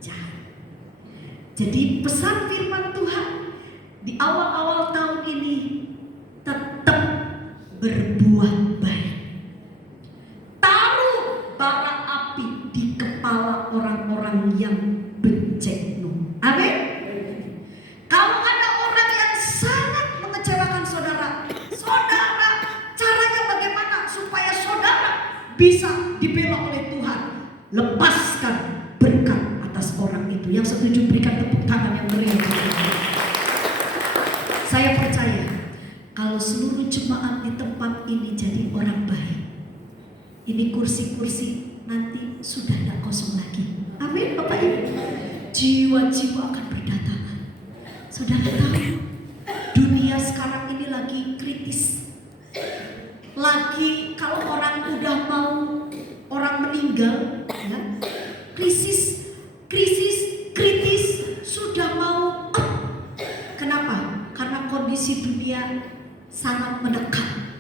jahat. Jadi pesan firman Tuhan di awal-awal tahun ini, tetap berbuat baik. Taruh bara api di kepala orang-orang yang benceno. Amin. Kalau ada orang yang sangat mengecewakan saudara, saudara caranya bagaimana supaya saudara bisa dibela oleh Tuhan? Lepaskan berkat atas orang itu. Yang setuju berikan tepuk tangan yang meriah. Saya percaya kalau seluruh jemaat di tempat ini jadi orang baik, ini kursi-kursi nanti sudah tidak kosong lagi. Amin Bapak Ibu. Jiwa-jiwa akan berdatangan. Saudara tahu dunia sekarang ini lagi kritis. Lagi kalau orang udah mau orang meninggal, ya, kritis sudah mau up. Kenapa? Karena kondisi dunia sangat mendekat.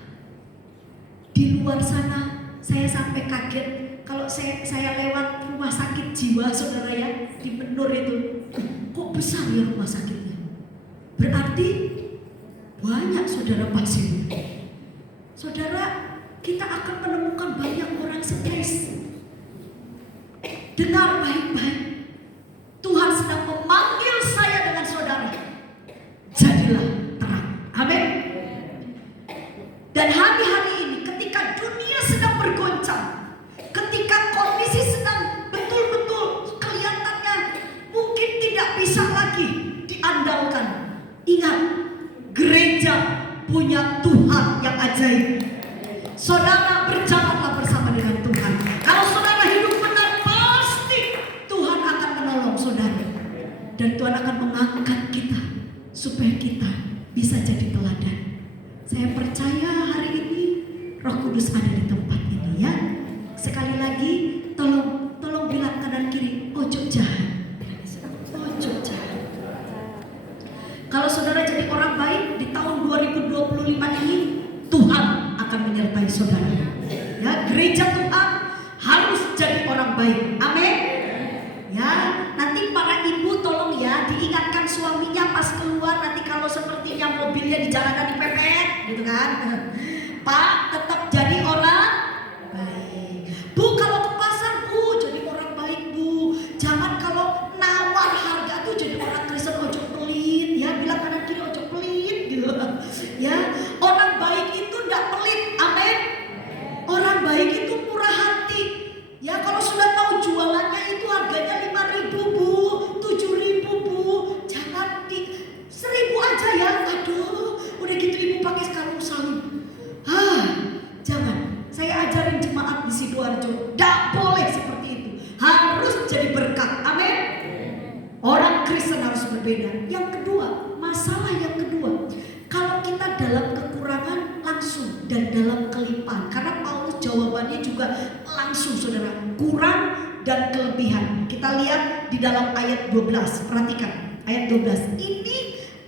Di luar sana saya sampai kaget kalau saya lewat rumah sakit jiwa, saudara ya, di Menur itu, kok besar ya rumah sakitnya? Berarti banyak saudara pasien. Saudara, kita akan menemukan banyak orang stres. Dengar baik-baik, Tuhan sedang memanggil saya dengan saudara. Jadilah terang. Amin. Dan hari-hari ini ketika dunia sedang bergoncang, ketika kondisi sedang betul-betul kelihatannya mungkin tidak bisa lagi diandalkan, ingat, gereja punya Tuhan yang ajaib. Saudara, berjalanlah bersama dengan Tuhan. Kalau saudara hidup benar, pasti Tuhan akan menolong saudara. Dan Tuhan akan mengangkat kita supaya kita bisa jadi teladan. Saya percaya hari ini Roh Kudus ada di tempat ini, ya. Sekali lagi, tolong bilang kanan kiri, ojo jahat. Ojo jahat. Kalau saudara jadi orang baik di tahun 2025 ini, Tuhan akan menyertai saudara. Ya, gereja Tuhan harus jadi orang baik. Amin. Ya, nanti para ibu tolong ya diingatkan suaminya pas keluar, nanti kalau sepertinya mobilnya di jalanan dipepet, gitu kan. Pak, tetap jadi orang baik. Bu, kalau ke pasar Bu, jadi orang baik Bu. Jangan kalau nawar harga tuh berbeda. Yang kedua, masalah yang kedua, kalau kita dalam kekurangan langsung dan dalam kelimpahan. Karena Paulus jawabannya juga langsung, saudara, kurang dan kelebihan. Kita lihat di dalam ayat 12, perhatikan ayat 12. Ini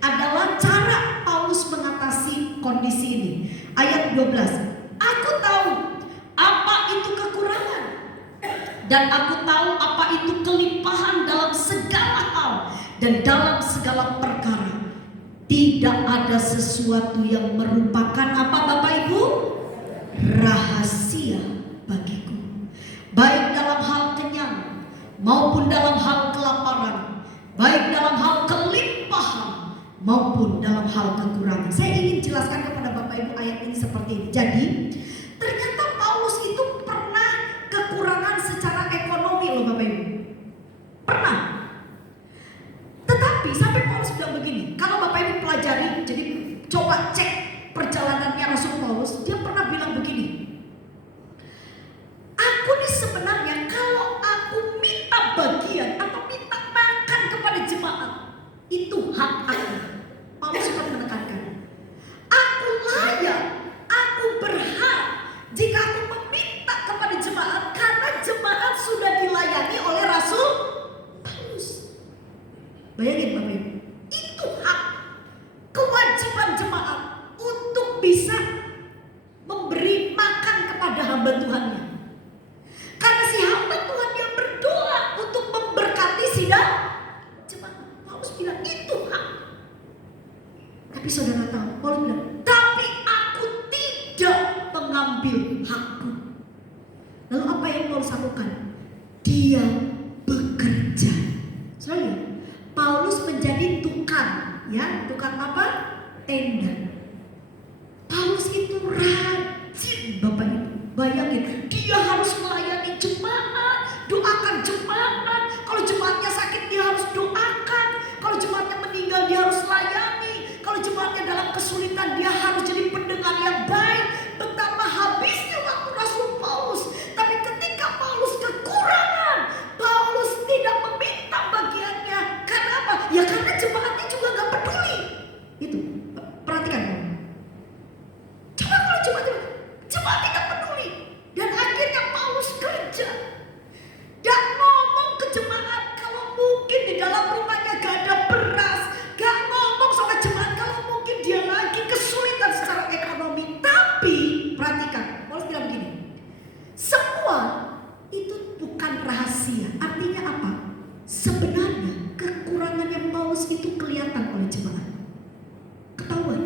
adalah cara Paulus mengatasi kondisi ini. Ayat 12, aku tahu apa itu kekurangan dan aku tahu apa itu kelimpahan dalam segala hal dan dalam segala perkara. Tidak ada sesuatu yang merupakan apa Bapak Ibu? Rahasia bagiku. Baik dalam hal kenyang maupun dalam hal kelaparan, baik dalam hal kelimpahan maupun dalam hal kekurangan. Saya ingin jelaskan kepada Bapak Ibu ayat ini seperti ini. Jadi ternyata Paulus itu pernah kekurangan secara ekonomi loh Bapak Ibu. Pernah. Tetapi sampai Paulus bilang begini, kalau Bapak Ibu pelajari, jadi coba cek perjalanannya Rasul Paulus, dia pernah bilang begini, aku nih sebenarnya kalau aku minta bagian atau minta makan kepada jemaat, itu hak aku. Paulus sempat menekankan, aku layak, aku berhak jika aku meminta kepada jemaat, karena jemaat sudah dilayani oleh Rasul Paulus. Bayangin Bapak Ibu, itu hak, kewajiban jemaat untuk bisa memberi makan kepada hamba Tuhannya. Karena si hamba Tuhan yang berdoa untuk memberkati sidang jemaat. Paulus bilang itu hak. Tapi saudara tahu, Paulus bilang, tapi aku tidak mengambil hakku. Lalu apa yang Paulus lakukan? Dia bekerja. Saudara, Paulus menjadi tukang, ya, tukang apa? Tenda. Paulus itu rajin Bapak Ibu. Bayangin, dia harus melayani jemaat, doakan jemaat. Kalau jemaatnya sakit dia harus doakan. Kalau jemaatnya meninggal dia harus layani. Kalau jemaatnya dalam kesulitan dia harus jadi pendengar yang baik. Betapa habisnya waktu Rasul Paulus. Tapi ketika Paulus kekurangan, Paulus tidak meminta bagiannya. Karena apa? Ya karena jemaatnya juga gak peduli. Itu, perhatikan. Coba kalau jemaat tidak peduli. Dan akhirnya Paulus kerja. Gak ngomong ke jemaat kalau mungkin di dalam rumahnya gak ada beras. Gak ngomong sama jemaat kalau mungkin dia lagi kesulitan secara ekonomi. Tapi perhatikan, Paulus bilang begini, semua itu bukan rahasia. Artinya apa? Sebenarnya kekurangannya Paulus itu kelihatan oleh jemaat, ketahuan.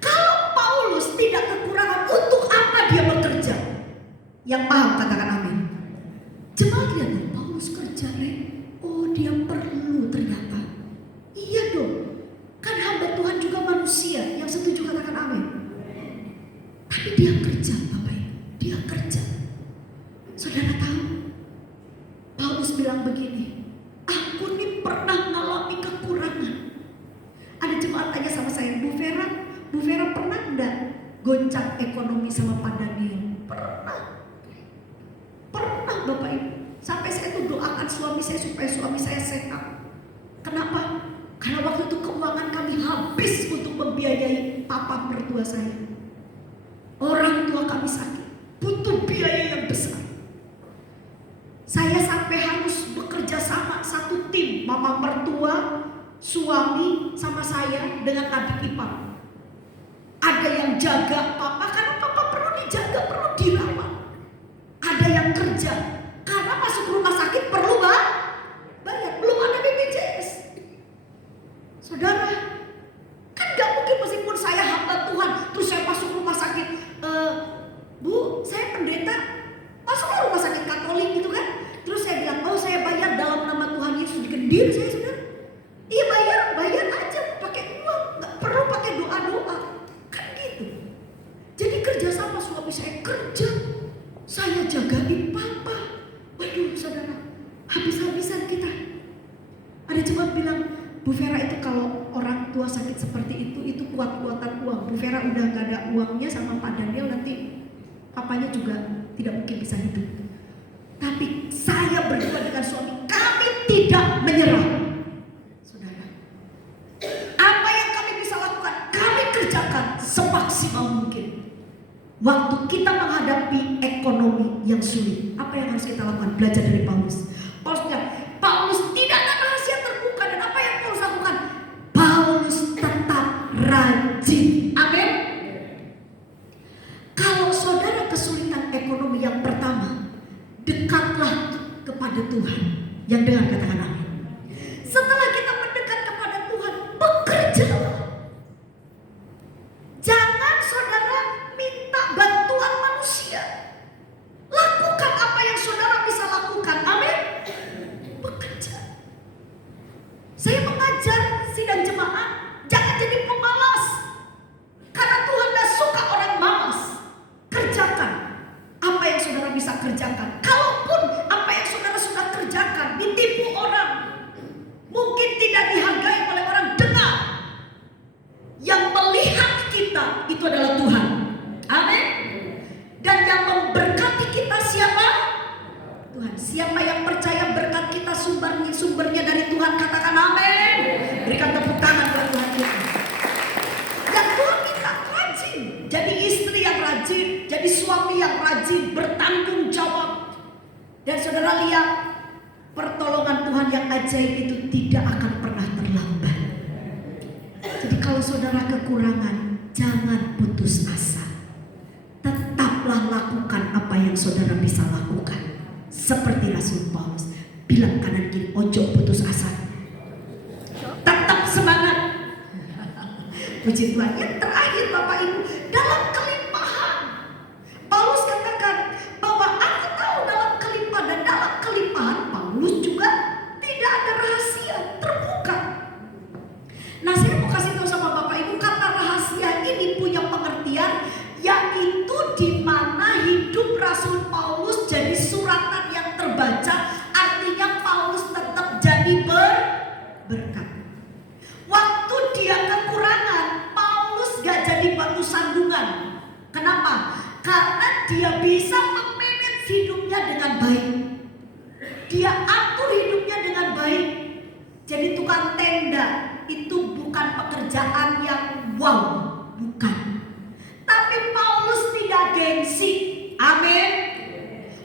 Kalau Paulus tidak kekurangan, untuk apa dia bekerja? Yang paham katakan amin. Jemaat lihat, Paulus kerja, oh dia perlu ternyata. Iya dong, kan hamba Tuhan juga manusia. Yang setuju katakan amin. Tapi dia kerja Bapak Ibu, dia kerja. Saudara tahu, Paulus bilang begini, aku nih pernah mengalami kekurangan. Ada jemaat tanya sama saya, Bu Vera pernah enggak goncang ekonomi sama Pak Daniel? Pernah Bapak Ibu. Sampai saya tuh doakan suami saya supaya suami saya sehat. Kenapa? Karena waktu itu keuangan kami habis untuk membiayai papa mertua saya. Orang tua kami sakit, butuh biaya yang besar. Saya sampai harus bekerja sama satu tim, mama mertua, suami, sama saya dengan adik ipar. Ada yang jaga papa karena papa perlu dijaga, perlu dirawat. Ada yang kerja karena masuk rumah sakit perlu bayar, belum ada BPJS. Saudara, kan gak mungkin meskipun saya hamba Tuhan terus saya masuk rumah sakit, Bu, saya pendeta, masuklah rumah sakit Katolik gitu kan. Terus saya bilang, oh saya bayar dalam nama Tuhan Yesus, dikendir saya saudara. Iya bayar aja pakai uang, gak perlu pakai doa-doa. Kan gitu. Jadi kerja sama suami saya kerja, saya jagain papa. Waduh saudara, habis-habisan kita. Ada jemaat bilang, Bu Vera itu kalau orang tua sakit seperti itu kuat-kuatan uang. Bu Vera udah gak ada uangnya sama Pak Daniel, nanti papanya juga tidak mungkin bisa hidup. Tapi saya berdua dengan suami, kami tidak menyerah. semaksimal mungkin. Waktu kita menghadapi ekonomi yang sulit, apa yang harus kita lakukan? Belajar dari Paulus. Paulus tidak ada rahasia terbuka, dan apa yang Paulus lakukan? Paulus tetap rajin. Amin. Kalau saudara kesulitan ekonomi, yang pertama, dekatlah kepada Tuhan. Yang dengar katakan amin. Setelah kita mendekat kepada Tuhan, bekerjalah. Jangan saudara minta bantuan manusia. Lakukan apa yang saudara bisa lakukan. Amin. Bekerja. Saya mengajar sidang jemaat, jangan jadi pemalas. Karena Tuhan tidak suka orang malas. Kerjakan apa yang saudara bisa kerjakan. Kalaupun apa yang saudara sudah kerjakan ditipu orang, mungkin tidak dihargai oleh orang, dengar. Yang melihat kita itu adalah Tuhan. Amin. Dan yang memberkati kita siapa? Tuhan. Siapa yang percaya berkat kita sumbernya dari Tuhan, katakan amin. Berikan tepuk tangan buat Tuhan kita. Dan Tuhan kita rajin. Jadi istri yang rajin, jadi suami yang rajin, bertanggung jawab. Dan saudara lihat, pertolongan Tuhan yang ajaib itu tidak akan pernah terlambat. Jadi kalau saudara kekurangan, jangan putus asa. Tetaplah lakukan apa yang saudara bisa lakukan. Seperti Rasul Paulus bilang kanan kiri, ojo putus asa. Tetap semangat. Puji Tuhan. Yang terakhir Bapak Ibu, dalam kelimpahan, Paulus katakan bahwa aku tahu dalam kelimpahan, dan dalam kelimpahan Paulus juga tidak ada rahasia terbuka. Nah, saya mau kasih tahu sama Bapak Ibu, kata rahasia ini punya pengertian, yaitu di mana hidup Rasul Paulus jadi suratan yang terbaca. Artinya Paulus tetap jadi berkat. Waktu dia kekurangan, Paulus gak jadi batu sandungan. Kenapa? Karena dia bisa memanage hidupnya dengan baik. Dia atur hidupnya dengan baik. Jadi tukang tenda itu bukan pekerjaan yang wow, bukan. Tapi Paulus tidak gengsi. Amin.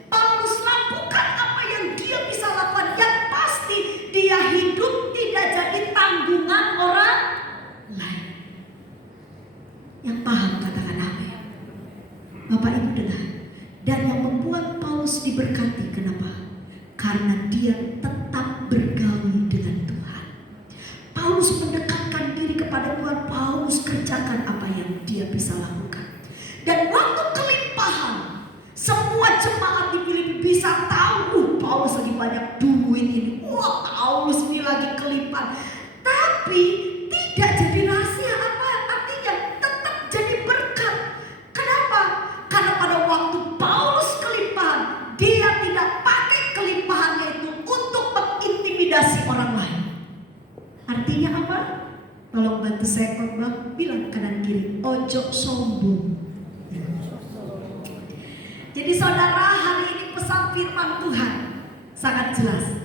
Paulus lakukan apa yang dia bisa lakukan. Yang pasti dia hidup tidak jadi tanggungan orang lain. Yang paham katakan amin. Bapak Ibu dengar. Dan yang membuat Paulus diberkati, kenapa? Karena dia tetap bergaul dengan Tuhan. Paulus mendekatkan diri kepada Tuhan. Paulus kerjakan apa yang dia bisa lakukan. Dan waktu kelimpahan, semua jemaat di Filipi bisa tahu Paulus lagi banyak duit ini. Wah, Paulus ini lagi kelimpahan. Tapi tidak jadi rahasia. Apa artinya? Tetap jadi berkat. Kenapa? Karena pada waktu Paulus kelimpahan, dia tidak pakai kelimpahannya itu untuk mengintimidasi orang lain. Artinya apa? Tolong bantu saya khotbah, bilang kanan kiri, ojo sombong. Jadi saudara, hari ini pesan firman Tuhan sangat jelas.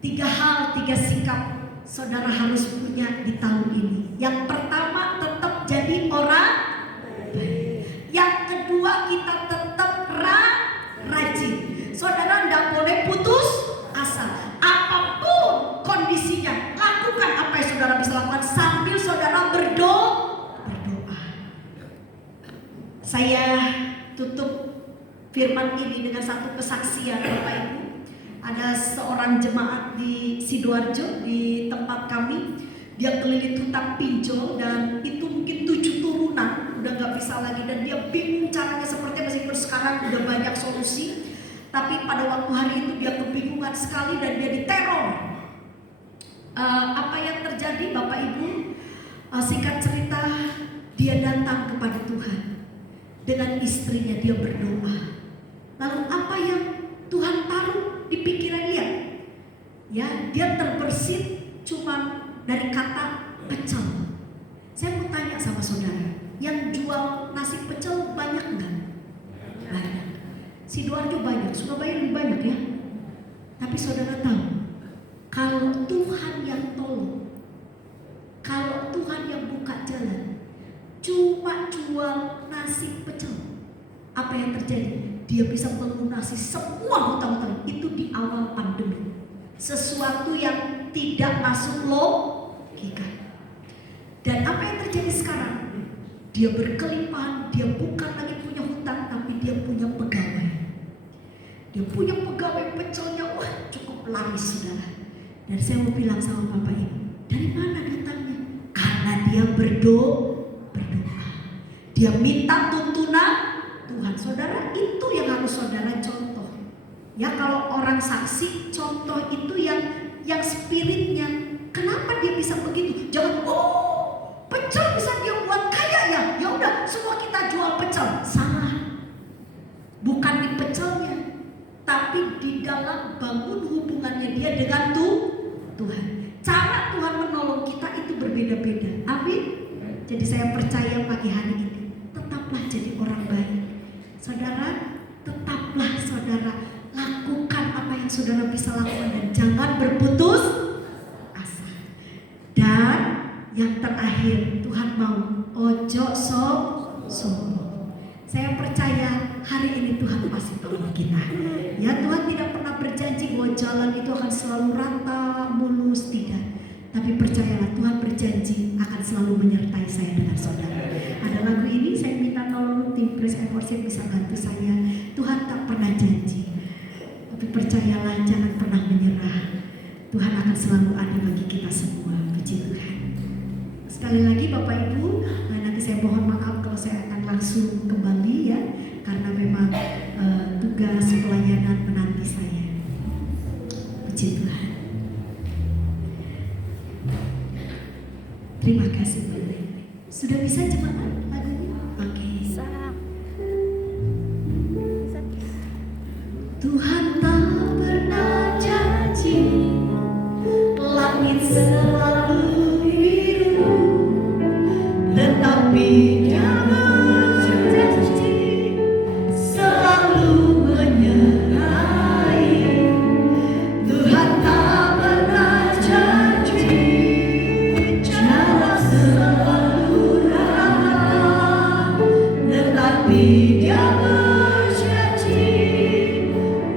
3 hal, 3 sikap saudara harus punya di tahun ini. Yang pertama, tetap jadi orang baik. Yang kedua, kita tetap rajin. Saudara tidak boleh putus asa. Apapun kondisinya, lakukan apa yang saudara bisa lakukan sambil saudara berdoa. Saya tutup firman ini dengan satu kesaksian, Bapak Ibu. Ada seorang jemaat di Sidoarjo, di tempat kami. Dia kelilit hutang pinjol, dan itu mungkin 7 turunan, udah gak bisa lagi. Dan dia bingung caranya seperti apa. Meskipun sekarang udah banyak solusi, tapi pada waktu hari itu dia kebingungan sekali dan dia diteror. Apa yang terjadi Bapak Ibu? Singkat cerita, dia datang kepada Tuhan. Dengan istrinya dia berdoa. Lalu apa yang Tuhan taruh di pikiran dia? Ya, dia terbersit cuma dari kata pecel. Saya mau tanya sama saudara, yang jual nasi pecel banyak enggak? Banyak. Sidoarjo banyak, Surabaya lebih banyak ya. Tapi saudara tahu, kalau Tuhan yang tolong, kalau Tuhan yang buka jalan, cuma jual dia bisa melunasi semua hutang-hutang itu di awal pandemi. Sesuatu yang tidak masuk logika. Dan apa yang terjadi sekarang? Dia berkelimpahan, dia bukan lagi punya hutang, tapi dia punya pegawai. Dia punya pegawai pecelnya, wah cukup laris saudara. Dan saya mau bilang sama Bapak Ibu, dari mana hutangnya? Karena dia berdoa. Dia minta tuntunan Tuhan. Saudara, itu yang harus saudara contoh. Ya, kalau orang saksi, contoh itu yang spiritnya. Kenapa dia bisa begitu? Jangan, pecel bisa dia buat kaya ya. Ya udah, semua kita jual pecel. Salah. Bukan di pecelnya, tapi di dalam bangun hubungannya dia dengan Tuhan. Cara Tuhan menolong kita itu berbeda-beda. Amin. Jadi saya percaya pagi hari ini, tetaplah jadi orang baik. Saudara, tetaplah saudara lakukan apa yang saudara bisa lakukan dan jangan berputus asa. Dan yang terakhir, Tuhan mau ojo sombong. Saya percaya hari ini Tuhan pasti tolong kita. Ya, Tuhan tidak pernah berjanji bahwa jalan itu akan selalu rata, mulus, tidak. Tapi percayalah, Tuhan berjanji akan selalu menyertai saya dengan saudara. Ada lagu ini, saya minta tolong tim Praise and Worship bisa bantu saya. Tuhan tak pernah janji, tapi percayalah, jangan pernah menyerah. Tuhan akan selalu ada bagi kita semua. Puji Tuhan. Sekali lagi Bapak Ibu, nanti saya mohon maaf kalau saya akan langsung kembali ya, karena memang tugas pelayanan menanti saya. Puji Tuhan. Terima kasih Bapak. Sudah bisa jemaat lagunya? Oke. Tuhan tak pernah janji langit selalu biru, tetapi Dia berjanji selalu menyertai. Tuhan tak pernah janji jalan selalu rata, tetapi Dia berjanji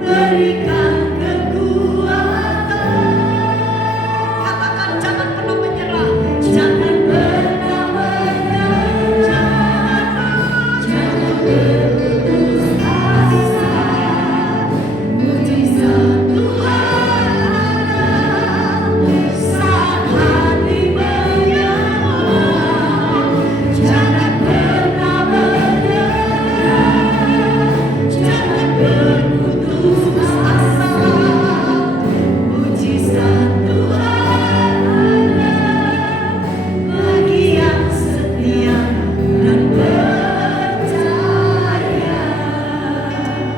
berikan kekuatan. Katakan, jangan pernah menyerah, jangan pernah menyerah, jangan berputus asa. Mujizat Tuhan ada saat hati menyerah. Jangan pernah menyerah, jangan berputus asa. Mujizat Tuhan ada bagi yang setia dan percaya.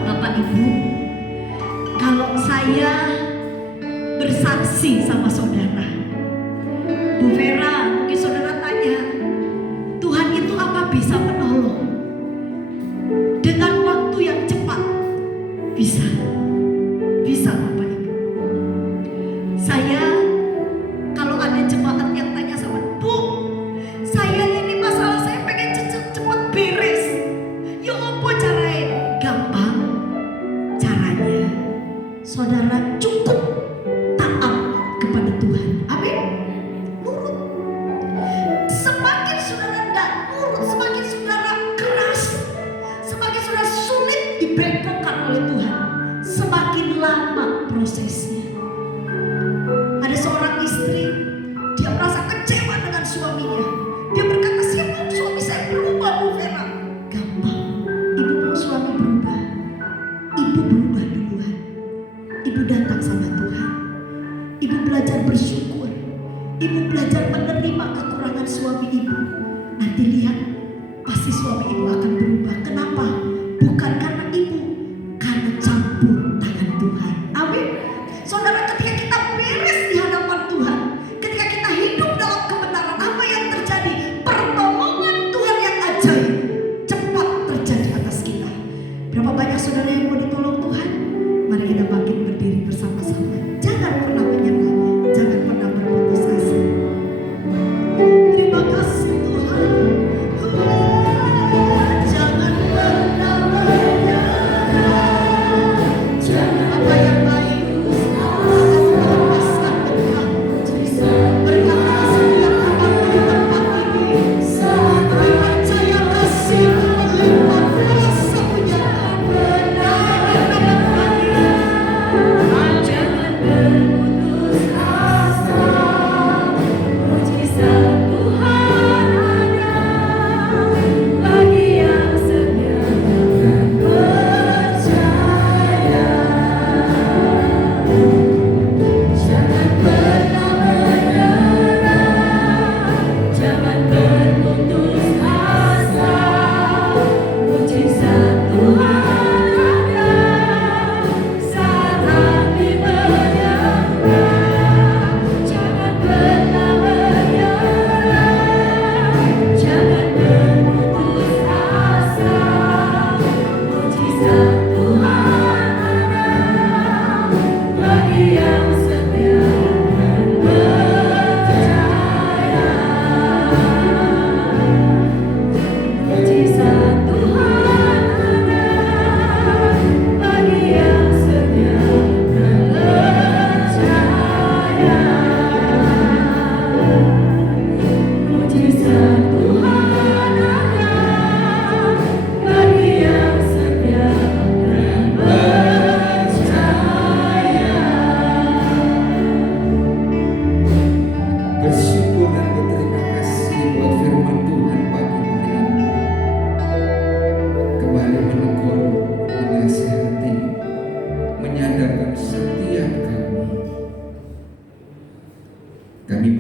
Bapak Ibu, kalau saya bersaksi sama saudara, Bu Vera, mungkin saudara tanya, Tuhan itu apa bisa menolong dengan waktu yang cepat? Bisa Bapak Ibu. Saya, kalau ada jemaat yang tanya sama, Bu, saya ini masalah saya pengen cepat beres, ya apa caranya? Gampang. Caranya saudara cukup taat kepada Tuhan. Amin. Nurut. Semakin saudara tidak nurut, semakin saudara keras, semakin saudara sulit dibengkokkan oleh Tuhan, semakin lama prosesnya. Ada seorang istri, dia merasa kecewa dengan suaminya. Dia berkata, siapa suami saya berubah, Bu Vera? Gampang. Ibu mau suami berubah, ibu berubah duluan. Ibu datang sama Tuhan. Ibu belajar bersyukur. Ibu belajar menerima kekurangan suami ibu. Nanti lihat, pasti suami ibu akan berubah. Kenapa? Bukan karena ibu, karena campur tangan Tuhan. Amin. Saudara, ketika kita beres di hadapan Tuhan, ketika kita hidup dalam kebenaran, apa yang terjadi? Pertolongan Tuhan yang ajaib cepat terjadi atas kita. Berapa banyak saudara yang mau ditolong Tuhan? Mari kita bangkit berdiri bersama-sama. Jangan pernah menyerah, jangan pernah berputus asa. Terima kasih Tuhan.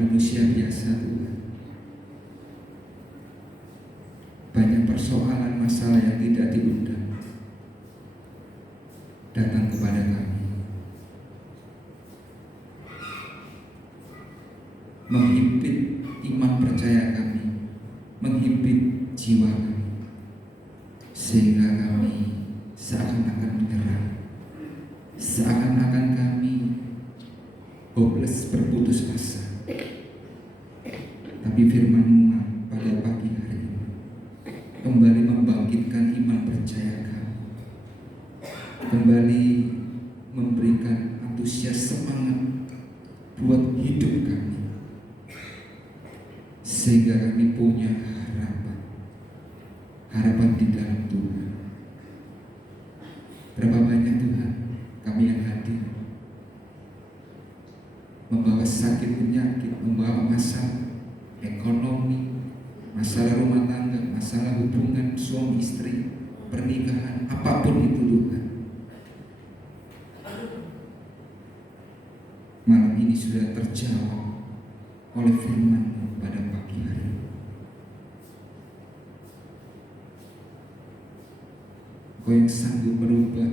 manusia biasa Tuhan. Banyak persoalan masalah yang tidak diundang datang kepada kami, menghimpit iman percaya kami, menghimpit jiwa kami, sehingga kami seakan-akan menyerah, seakan-akan kami hopeless, berputus asa. Tapi firman-Mu pada pagi hari ini kembali membangkitkan iman percaya kami, kembali memberikan antusias semangat buat hidup kami, sehingga kami punya harapan di dalam Tuhan. Berapa banyak Tuhan kami yang hadir membawa sakit penyakit, membawa masalah ekonomi, masalah rumah tangga, masalah hubungan suami istri, pernikahan, apapun itu Tuhan. Malam ini sudah terjawab oleh firman-Mu pada pagi hari. Kau yang sanggup merubah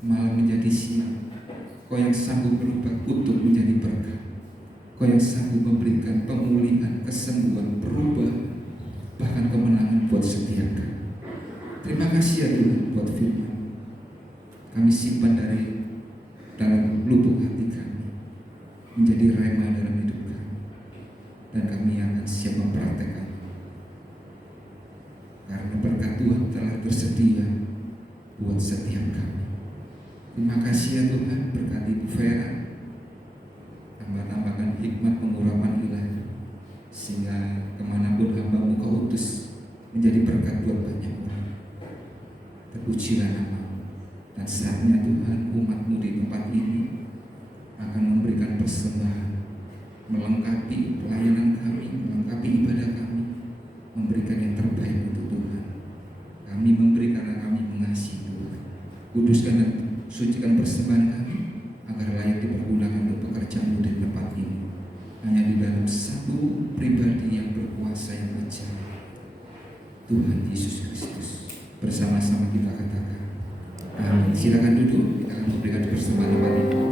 malam menjadi siang, Kau yang sanggup merubah kutuk menjadi berkah, Kau yang sanggup memberikan pemulihan, kesembuhan, perubahan, bahkan kemenangan buat setiap kami. Terima kasih ya Tuhan buat firman. Kami simpan dalam lubuk hati kami, menjadi rema dalam hidup kami, dan kami akan siap mempraktekkan. Karena berkat Tuhan telah tersedia buat setiap kami. Terima kasih ya Tuhan, berkati Ibu Vera, tambah-tambahkan hikmat pengurapan ilahi, sehingga kemanapun hamba-Mu Kau utus menjadi berkat buat banyak orang. Terpujilah nama-Mu, dan saatnya Tuhan umat-Mu di tempat ini akan memberikan persembahan, melengkapi pelayanan kami, melengkapi ibadah kami, memberikan yang terbaik untuk Tuhan. Kami memberi karena kami mengasihi Tuhan. Kuduskan dan sucikan persembahan kami agar layak dipergunakan untuk pekerjaan-Mu di tempat ini, hanya di dalam satu pribadi yang berkuasa yang ajaib, Tuhan Yesus Kristus. Bersama-sama kita katakan amin. Silakan duduk, kita akan memberikan persembahan pagi ini.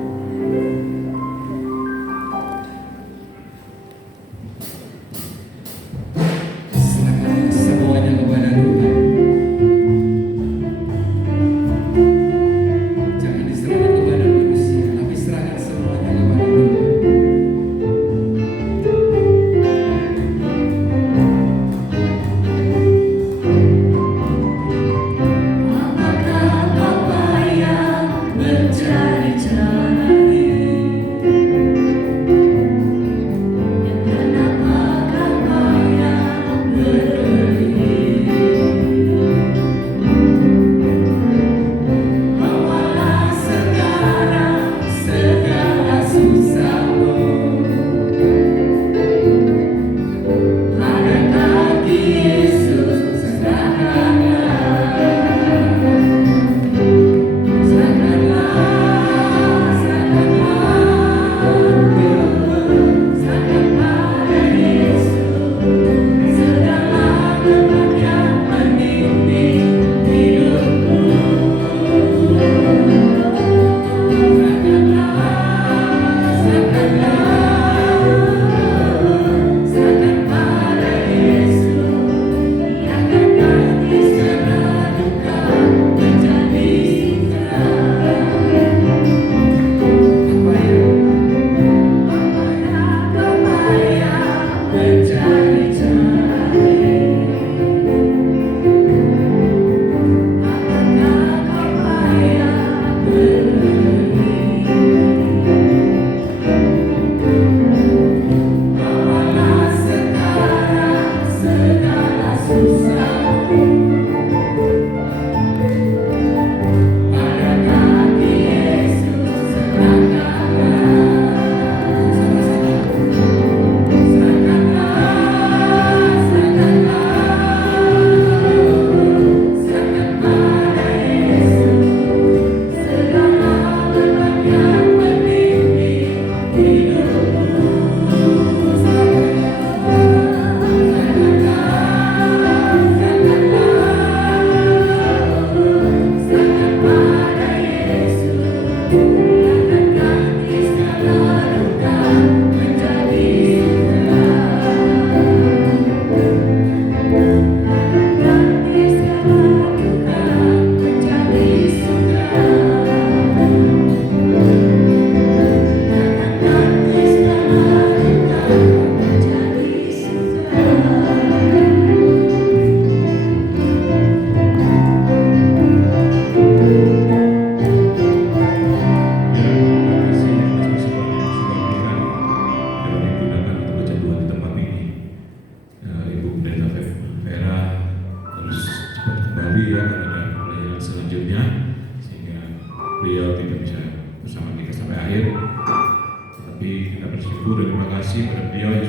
Serahkan semuanya kepada Tuhan. Jangan diserahkan kepada manusia, tapi serahkan semuanya kepada Tuhan. Apakah apa yang mencari-cari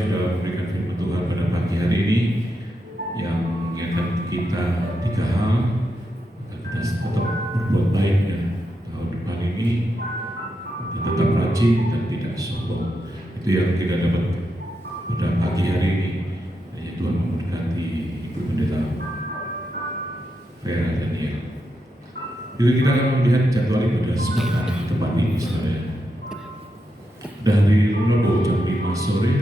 sudah memberikan firman Tuhan pada pagi hari ini yang mengingatkan kita 3 hal agar kita tetap berbuat baik ya tahun depan ini, dan tetap rajin dan tidak sombong. Itu yang kita dapat pada pagi hari ini. Ya, Tuhan memberkati Ibu Pendeta Vera Daniel. Jadi kita akan melihat jadwal ibadah sepekan depan ini, saudara. Dari Rabu jam 5 sore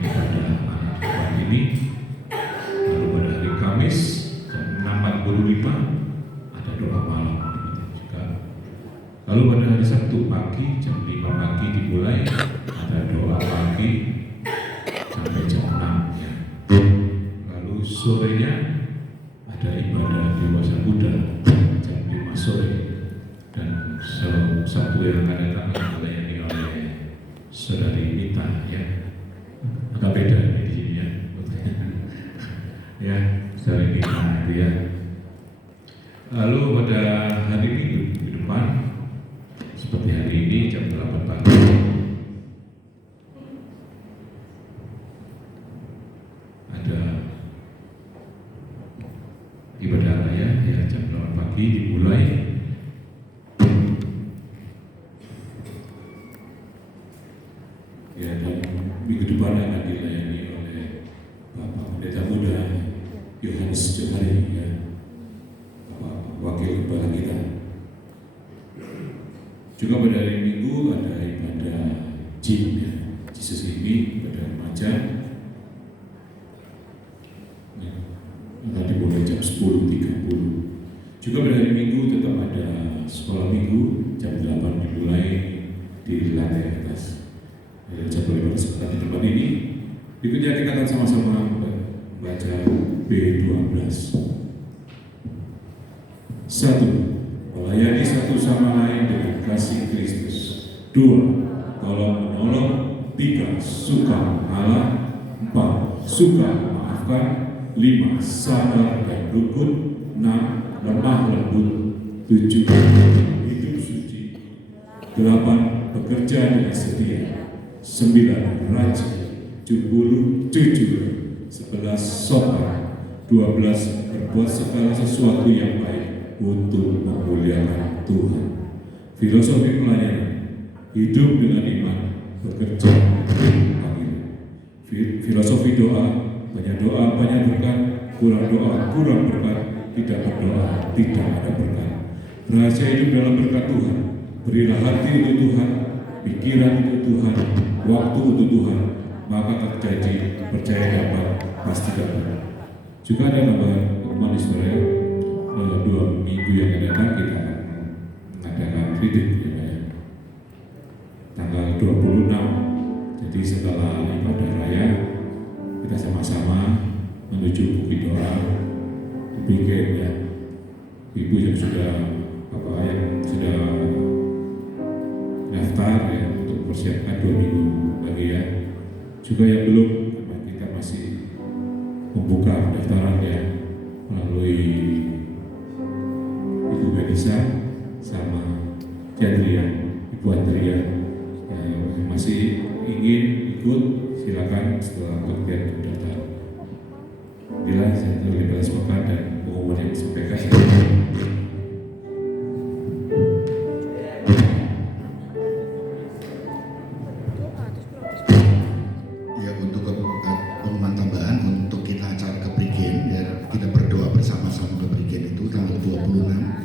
ada ibadah anak depan ini. Lalu pada hari Kamis jam 6.45 ada doa malam juga. Lalu pada hari Sabtu pagi jam 5 pagi dimulai ada doa pagi sampai jam 6 ya. Lalu sorenya ada ibadah dewasa muda jam 5 sore, dan Sabtu yang akan datang akan dilayani oleh Saudari Nita ya. Agak beda di sini ya. Ya, Saudari Nita itu ya. Lalu pada hari Minggu di depan seperti hari ini jam 8 pagi ada ibadah raya ya, jam 8 pagi dimulai. Ya, dan minggu depan akan dilayani oleh Bapak Pendeta Muda Yohanes Johari ya, Bapak Wakil Kepala kita. Juga pada hari Minggu ada ibadah JIM ya, Jesus ini pada remaja ya, akan dimulai jam 10.30. Juga pada hari Minggu tetap ada sekolah minggu jam 8 dimulai di lantai atas. Jadwal ibadah seperti di tempat ini. Berikutnya kita akan sama-sama baca B12. 1. Melayani satu sama lain dengan kasih Kristus. 2. Tolong menolong. 3. Suka Allah. 4. Suka memaafkan. 5. Sabar dan rukun. 6. Lemah lembut. 7. Hidup suci. 8. Bekerja dengan setia. 9. Rajin. 10. Jujur. 11. Sopan. 12. Berbuat segala sesuatu yang baik untuk memuliakan Tuhan. Filosofi pelayanan: hidup dengan iman, bekerja dengan panggilan. Filosofi doa: banyak doa, banyak berkat; kurang doa, kurang berkat; tidak berdoa, tidak ada berkat. Rahasia hidup dalam berkat Tuhan: berilah hati untuk Tuhan, pikiran untuk Tuhan, waktu untuk Tuhan, maka terjadi. Percaya dapat, pasti dapat. Juga ada tambahan pengumuman Israel, 2 minggu yang akan datang kita akan mengadakan kritik ya, tanggal 26. Jadi setelah ibadah raya kita sama-sama menuju bukit doa bikin ya. Ibu yang sudah yang sudah daftar ya untuk persiapkan 2 minggu lagi ya. Juga yang belum, kita masih membuka pendaftaran ya melalui Ibu Benisa sama Jandria, Ibu Andria. Masih ingin ikut, silakan setelah kegiatan pendaftar. Bila saya terlibat sepakat dan pengumuman yang disampaikan. Ya, untuk pengumuman tambahan untuk kita acara keprigen ya, kita berdoa bersama-sama keprigen itu tanggal 26.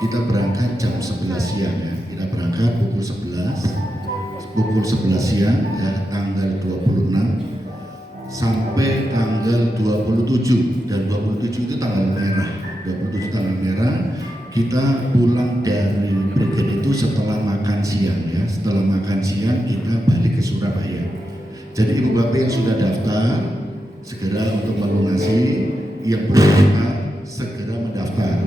Kita berangkat jam 11 siang ya. Kita berangkat pukul 11 siang ya, tanggal 26 sampai tanggal 27, dan 27 itu tanggal merah. 27 tanggal merah. Kita pulang dari Prigen itu setelah makan siang ya. Setelah makan siang kita balik ke Surabaya. Jadi ibu bapak yang sudah daftar segera untuk melunasi, yang belum segera mendaftar.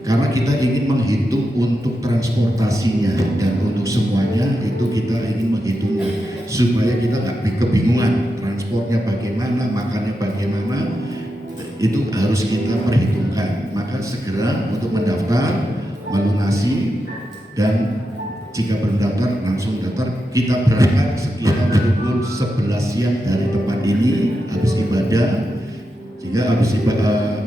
Karena kita ingin menghitung untuk transportasinya dan untuk semuanya itu kita ingin menghitungnya supaya kita nggak kebingungan transportnya bagaimana, makannya bagaimana, itu harus kita perhitungkan. Maka segera untuk mendaftar, melunasi, dan jika berdaftar langsung daftar. Kita berangkat sekitar pukul 11 siang dari tempat ini habis ibadah. Jika habis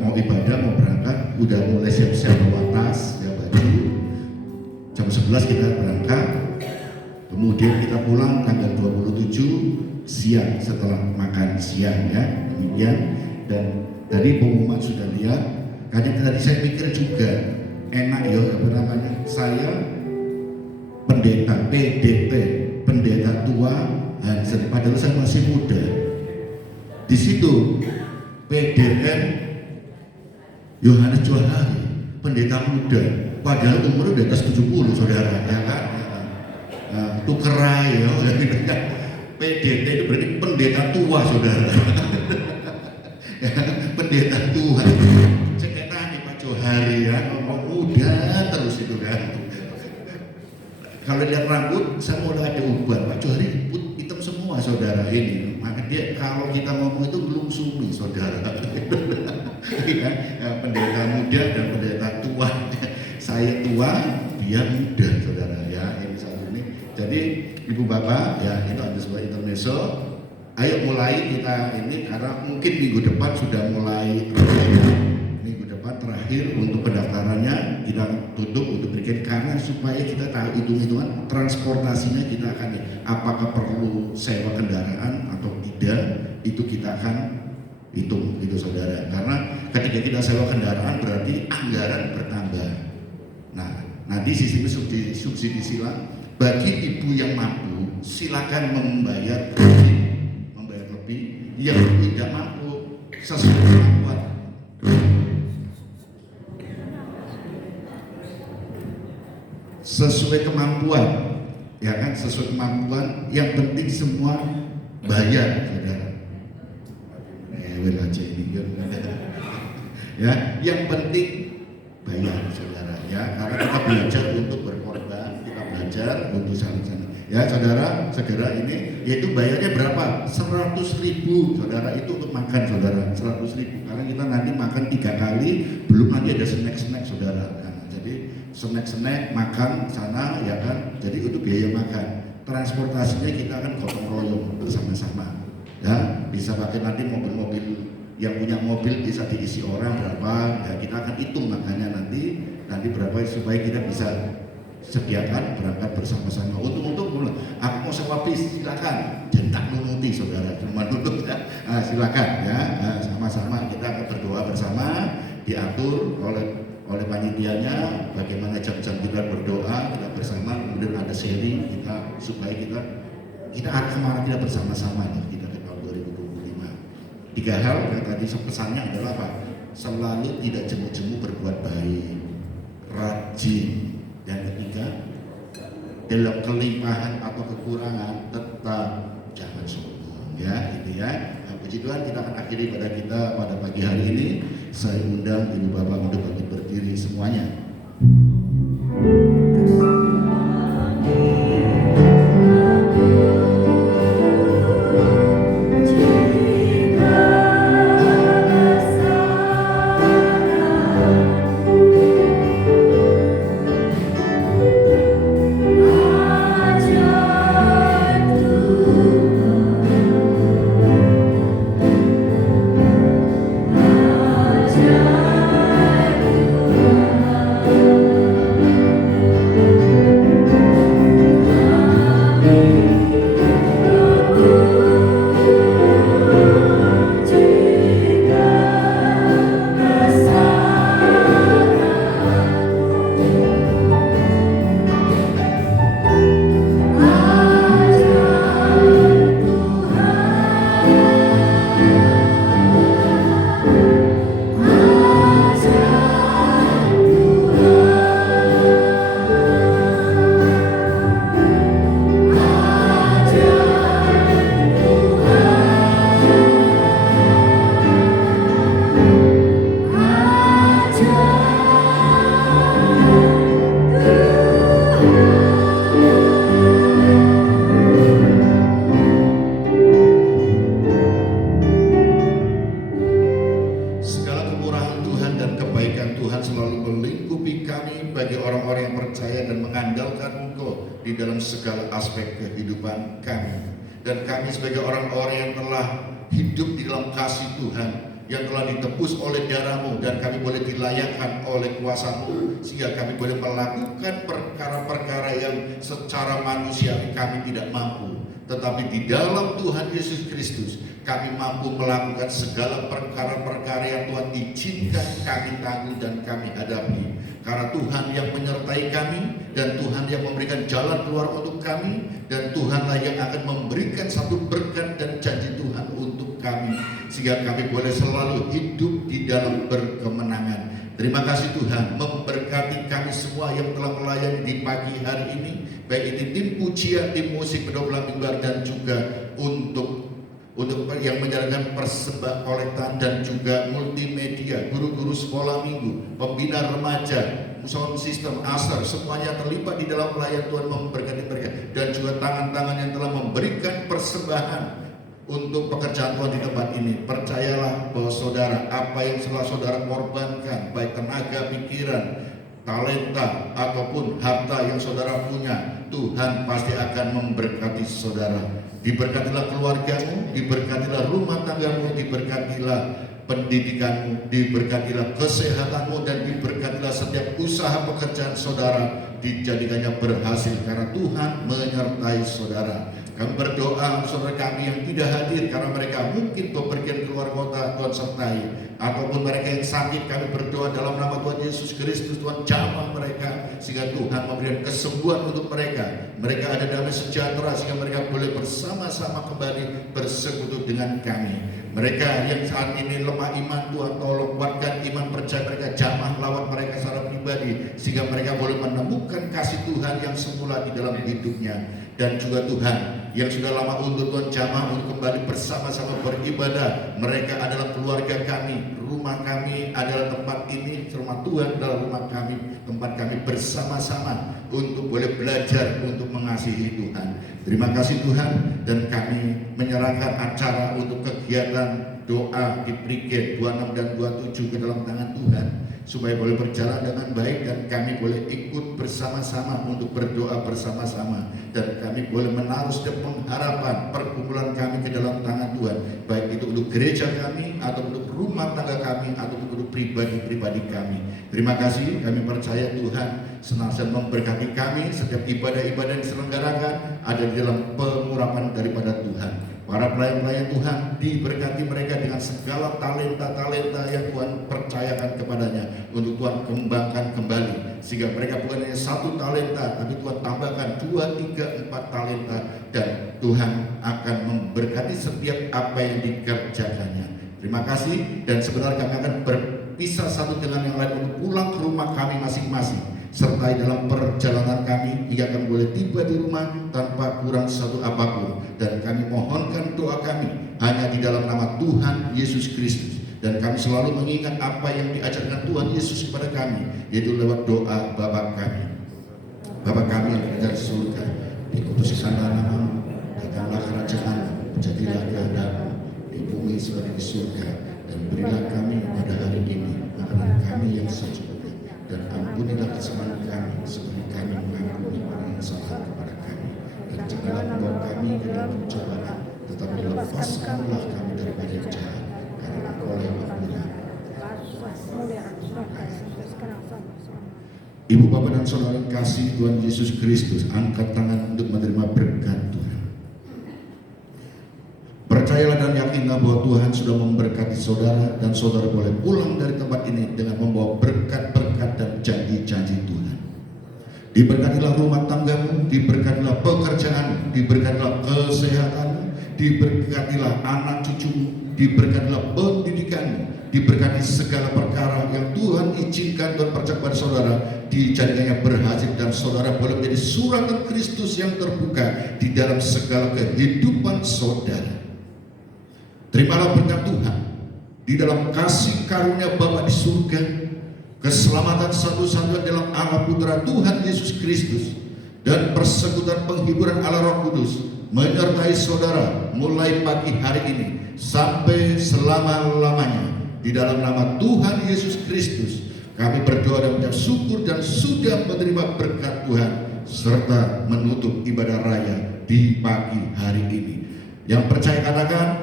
mau ibadah mau berangkat udah mulai siap-siap bawa tas ya baju. Jam 11 kita berangkat. Kemudian kita pulang tanggal 27 siang setelah makan siang ya. Demikian. Dan tadi pengumuman sudah lihat. Tadi saya pikir juga enak ya apa namanya. Saya pendeta PDP, pendeta tua Hansen, padahal saya masih muda. Di situ PDN Yohanes Johari, pendeta muda, padahal umurnya di atas 70 saudara, ya kan? Itu kerai ya, PDT itu berarti pendeta tua saudara. Pendeta tua, ceketan nih Pak Johari ya, ngomong muda terus itu kan. Kalau lihat rambut, saya mulai ada uban. Pak Johari hitam semua saudara ini. Maka dia kalau kita ngomong itu belum sumi saudara. Ya, pendeta muda dan pendeta tua. Saya tua, dia muda saudara ya. Ini satu ini. Jadi ibu bapak ya itu ada sebuah intermezzo. Ayo mulai kita ini karena mungkin minggu depan sudah mulai minggu depan terakhir untuk pendaftarannya kita tutup untuk berikan karena supaya kita tahu hitung-hitungan transportasinya kita akan apakah perlu sewa kendaraan atau tidak itu kita akan hitung itu saudara karena ketika kita sewa kendaraan berarti anggaran bertambah. Nah nanti sistem subsidi silang bagi ibu yang mampu silakan membayar lebih yang tidak mampu sesuai kemampuan. Sesuai kemampuan, ya kan? Sesuai kemampuan. Yang penting semua bayar, saudara. Aja ini, ya. Yang penting bayar, saudara. Ya, karena kita belajar untuk berkorban, kita belajar untuk saling-saling. Ya, saudara, segera ini, yaitu bayarnya berapa? 100.000, saudara. Itu untuk makan, saudara. 100.000. Karena kita nanti makan 3 kali, belum lagi ada snack-snack, saudara. Jadi snack makan sana ya kan, jadi itu biaya makan. Transportasinya kita akan gotong royong bersama-sama ya, bisa pakai nanti mobil-mobil yang punya mobil bisa diisi orang berapa ya, kita akan hitung makanya nanti berapa supaya kita bisa sediakan berangkat bersama-sama. Untuk aku mau sewa bis silakan, jentak nunuti saudara, cuma nunut ya. Silakan ya, sama-sama kita akan berdoa bersama, diatur oleh panitianya bagaimana jam-jam kita berdoa kita bersama, kemudian ada seri kita supaya kita arah kemana kita bersama-sama nih kita ke tahun 2025. 3 hal yang tadi pesannya adalah apa? Selalu tidak jemu-jemu berbuat baik, rajin, dan ketiga dalam kelimpahan atau kekurangan tetap jangan sombong ya gitu ya. Puji Tuhan, kita akan akhiri pada kita pada pagi hari ini. Saya undang ibu bapak untuk bangkit berdiri semuanya. segala aspek kehidupan kami. Dan kami sebagai orang-orang yang telah hidup di dalam kasih Tuhan, yang telah ditebus oleh darah-Mu, dan kami boleh dilayakkan oleh kuasa-Mu, sehingga kami boleh melakukan perkara-perkara yang secara manusiawi kami tidak mampu. Tetapi di dalam Tuhan Yesus Kristus, kami mampu melakukan segala perkara-perkara yang Tuhan izinkan kami tanggung dan kami hadapi. Karena Tuhan yang menyertai kami, dan Tuhan yang memberikan jalan keluar untuk kami, dan Tuhanlah yang akan memberikan satu berkat dan janji Tuhan untuk kami, sehingga kami boleh selalu hidup di dalam berkemenangan. Terima kasih Tuhan, memberkati kami semua yang telah melayani di pagi hari ini, baik itu tim pujian, tim musik, pedoblang mimbar, dan juga untuk yang menjalankan persembahkolektan dan juga multimedia, guru-guru sekolah minggu, pembina remaja, sound system, asar, semuanya terlibat di dalam pelayanan Tuhan memberkati mereka, dan juga tangan-tangan yang telah memberikan persembahan untuk pekerjaan Tuhan di tempat ini. Percayalah bahwa saudara, apa yang telah saudara korbankan, baik tenaga, pikiran, talenta ataupun harta yang saudara punya, Tuhan pasti akan memberkati saudara. Diberkatilah keluargamu, diberkatilah rumah tanggamu, diberkatilah pendidikanmu, diberkatilah kesehatanmu, dan diberkatilah setiap usaha pekerjaan saudara, dijadikannya berhasil karena Tuhan menyertai saudara. Kami berdoa saudara kami yang tidak hadir karena mereka mungkin bepergian keluar kota, Tuhan sertai, ataupun mereka yang sakit, kami berdoa dalam nama Tuhan Yesus Kristus, Tuhan jamah mereka sehingga Tuhan memberikan kesembuhan untuk mereka. Mereka ada damai sejahtera sehingga mereka boleh bersama-sama kembali bersekutu dengan kami. Mereka yang saat ini lemah iman, Tuhan tolong kuatkan iman percaya mereka, jamah lawan mereka secara pribadi sehingga mereka boleh menemukan kasih Tuhan yang semula di dalam hidupnya. Dan juga Tuhan yang sudah lama undur, Tuhan jamah untuk kembali bersama-sama beribadah. Mereka adalah keluarga kami, rumah kami adalah tempat ini, rumah Tuhan adalah rumah kami, tempat kami bersama-sama untuk boleh belajar untuk mengasihi Tuhan. Terima kasih Tuhan, dan kami menyerahkan acara untuk kegiatan doa di Brigade 26 dan 27 ke dalam tangan Tuhan, supaya boleh berjalan dengan baik, dan kami boleh ikut bersama-sama untuk berdoa bersama-sama, dan kami boleh menaruh setiap pengharapan pergumulan kami ke dalam tangan Tuhan, baik itu untuk gereja kami atau untuk rumah tangga kami atau untuk pribadi-pribadi kami. Terima kasih, kami percaya Tuhan senantiasa memberkati kami. Setiap ibadah-ibadah yang diselenggarakan ada di dalam pengurapan daripada Tuhan. Para pelayan-pelayan Tuhan diberkati mereka dengan segala talenta-talenta yang Tuhan percayakan kepadanya untuk Tuhan kembangkan kembali, sehingga mereka bukan hanya satu talenta, tapi Tuhan tambahkan 2, 3, 4 talenta, dan Tuhan akan memberkati setiap apa yang dikerjakannya. Terima kasih, dan sebenarnya kami akan berpisah satu dengan yang lain untuk pulang ke rumah kami masing-masing. Sertai dalam perjalanan kami hingga kami boleh tiba di rumah tanpa kurang satu apapun. Dan kami mohonkan doa kami hanya di dalam nama Tuhan Yesus Kristus. Dan kami selalu mengingat apa yang diajarkan Tuhan Yesus kepada kami, yaitu lewat doa Bapa kami. Bapa kami yang ada di surga, dikuduskanlah namamu, datanglah kerajaan-Mu, jadilah kehendak-Mu di bumi seperti di surga. Dan berilah kami pada hari ini makanan kami yang secukupnya. Dan ampunilah kesalahan kami seperti kami mengampuni orang yang salah kepada kami. Dan janganlah membawa kami ke dalam pencobaan, tetapi lepaskanlah kami daripada yang jahat, karena Engkau yang Maha Mulia. Ibu Bapa dan Saudara yang kasih Tuhan Yesus Kristus, angkat tangan untuk menerima berkat Tuhan. Percayalah dan yakinlah bahwa Tuhan sudah memberkati saudara, dan saudara boleh pulang dari tempat ini dengan membawa berkat-berkat dan janji-janji Tuhan. Diberkatilah rumah tanggamu, diberkatilah pekerjaanmu, diberkatilah kesehatanmu, diberkatilah anak cucumu, diberkatilah pendidikanmu, diberkati segala perkara yang Tuhan izinkan dan percaya kepada saudara, dijadikannya berhasil, dan saudara boleh menjadi suratan Kristus yang terbuka di dalam segala kehidupan saudara. Terimalah berkat Tuhan di dalam kasih karunia Bapa di surga, keselamatan satu-satunya dalam Allah Putra Tuhan Yesus Kristus, dan persekutuan penghiburan Allah Roh Kudus menyertai saudara mulai pagi hari ini sampai selama-lamanya. Di dalam nama Tuhan Yesus Kristus kami berdoa dan mengucap syukur, dan sudah menerima berkat Tuhan. serta menutup ibadah raya di pagi hari ini. Yang percaya katakan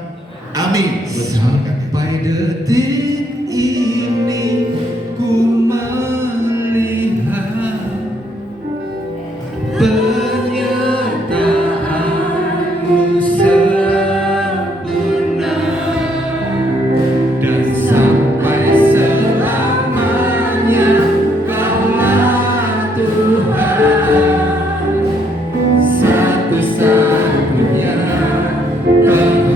amin. Sampai detik ini ku melihat penyertaanmu sempurna, dan sampai selamanya Kaulah Tuhan, satu-satunya Tuhan.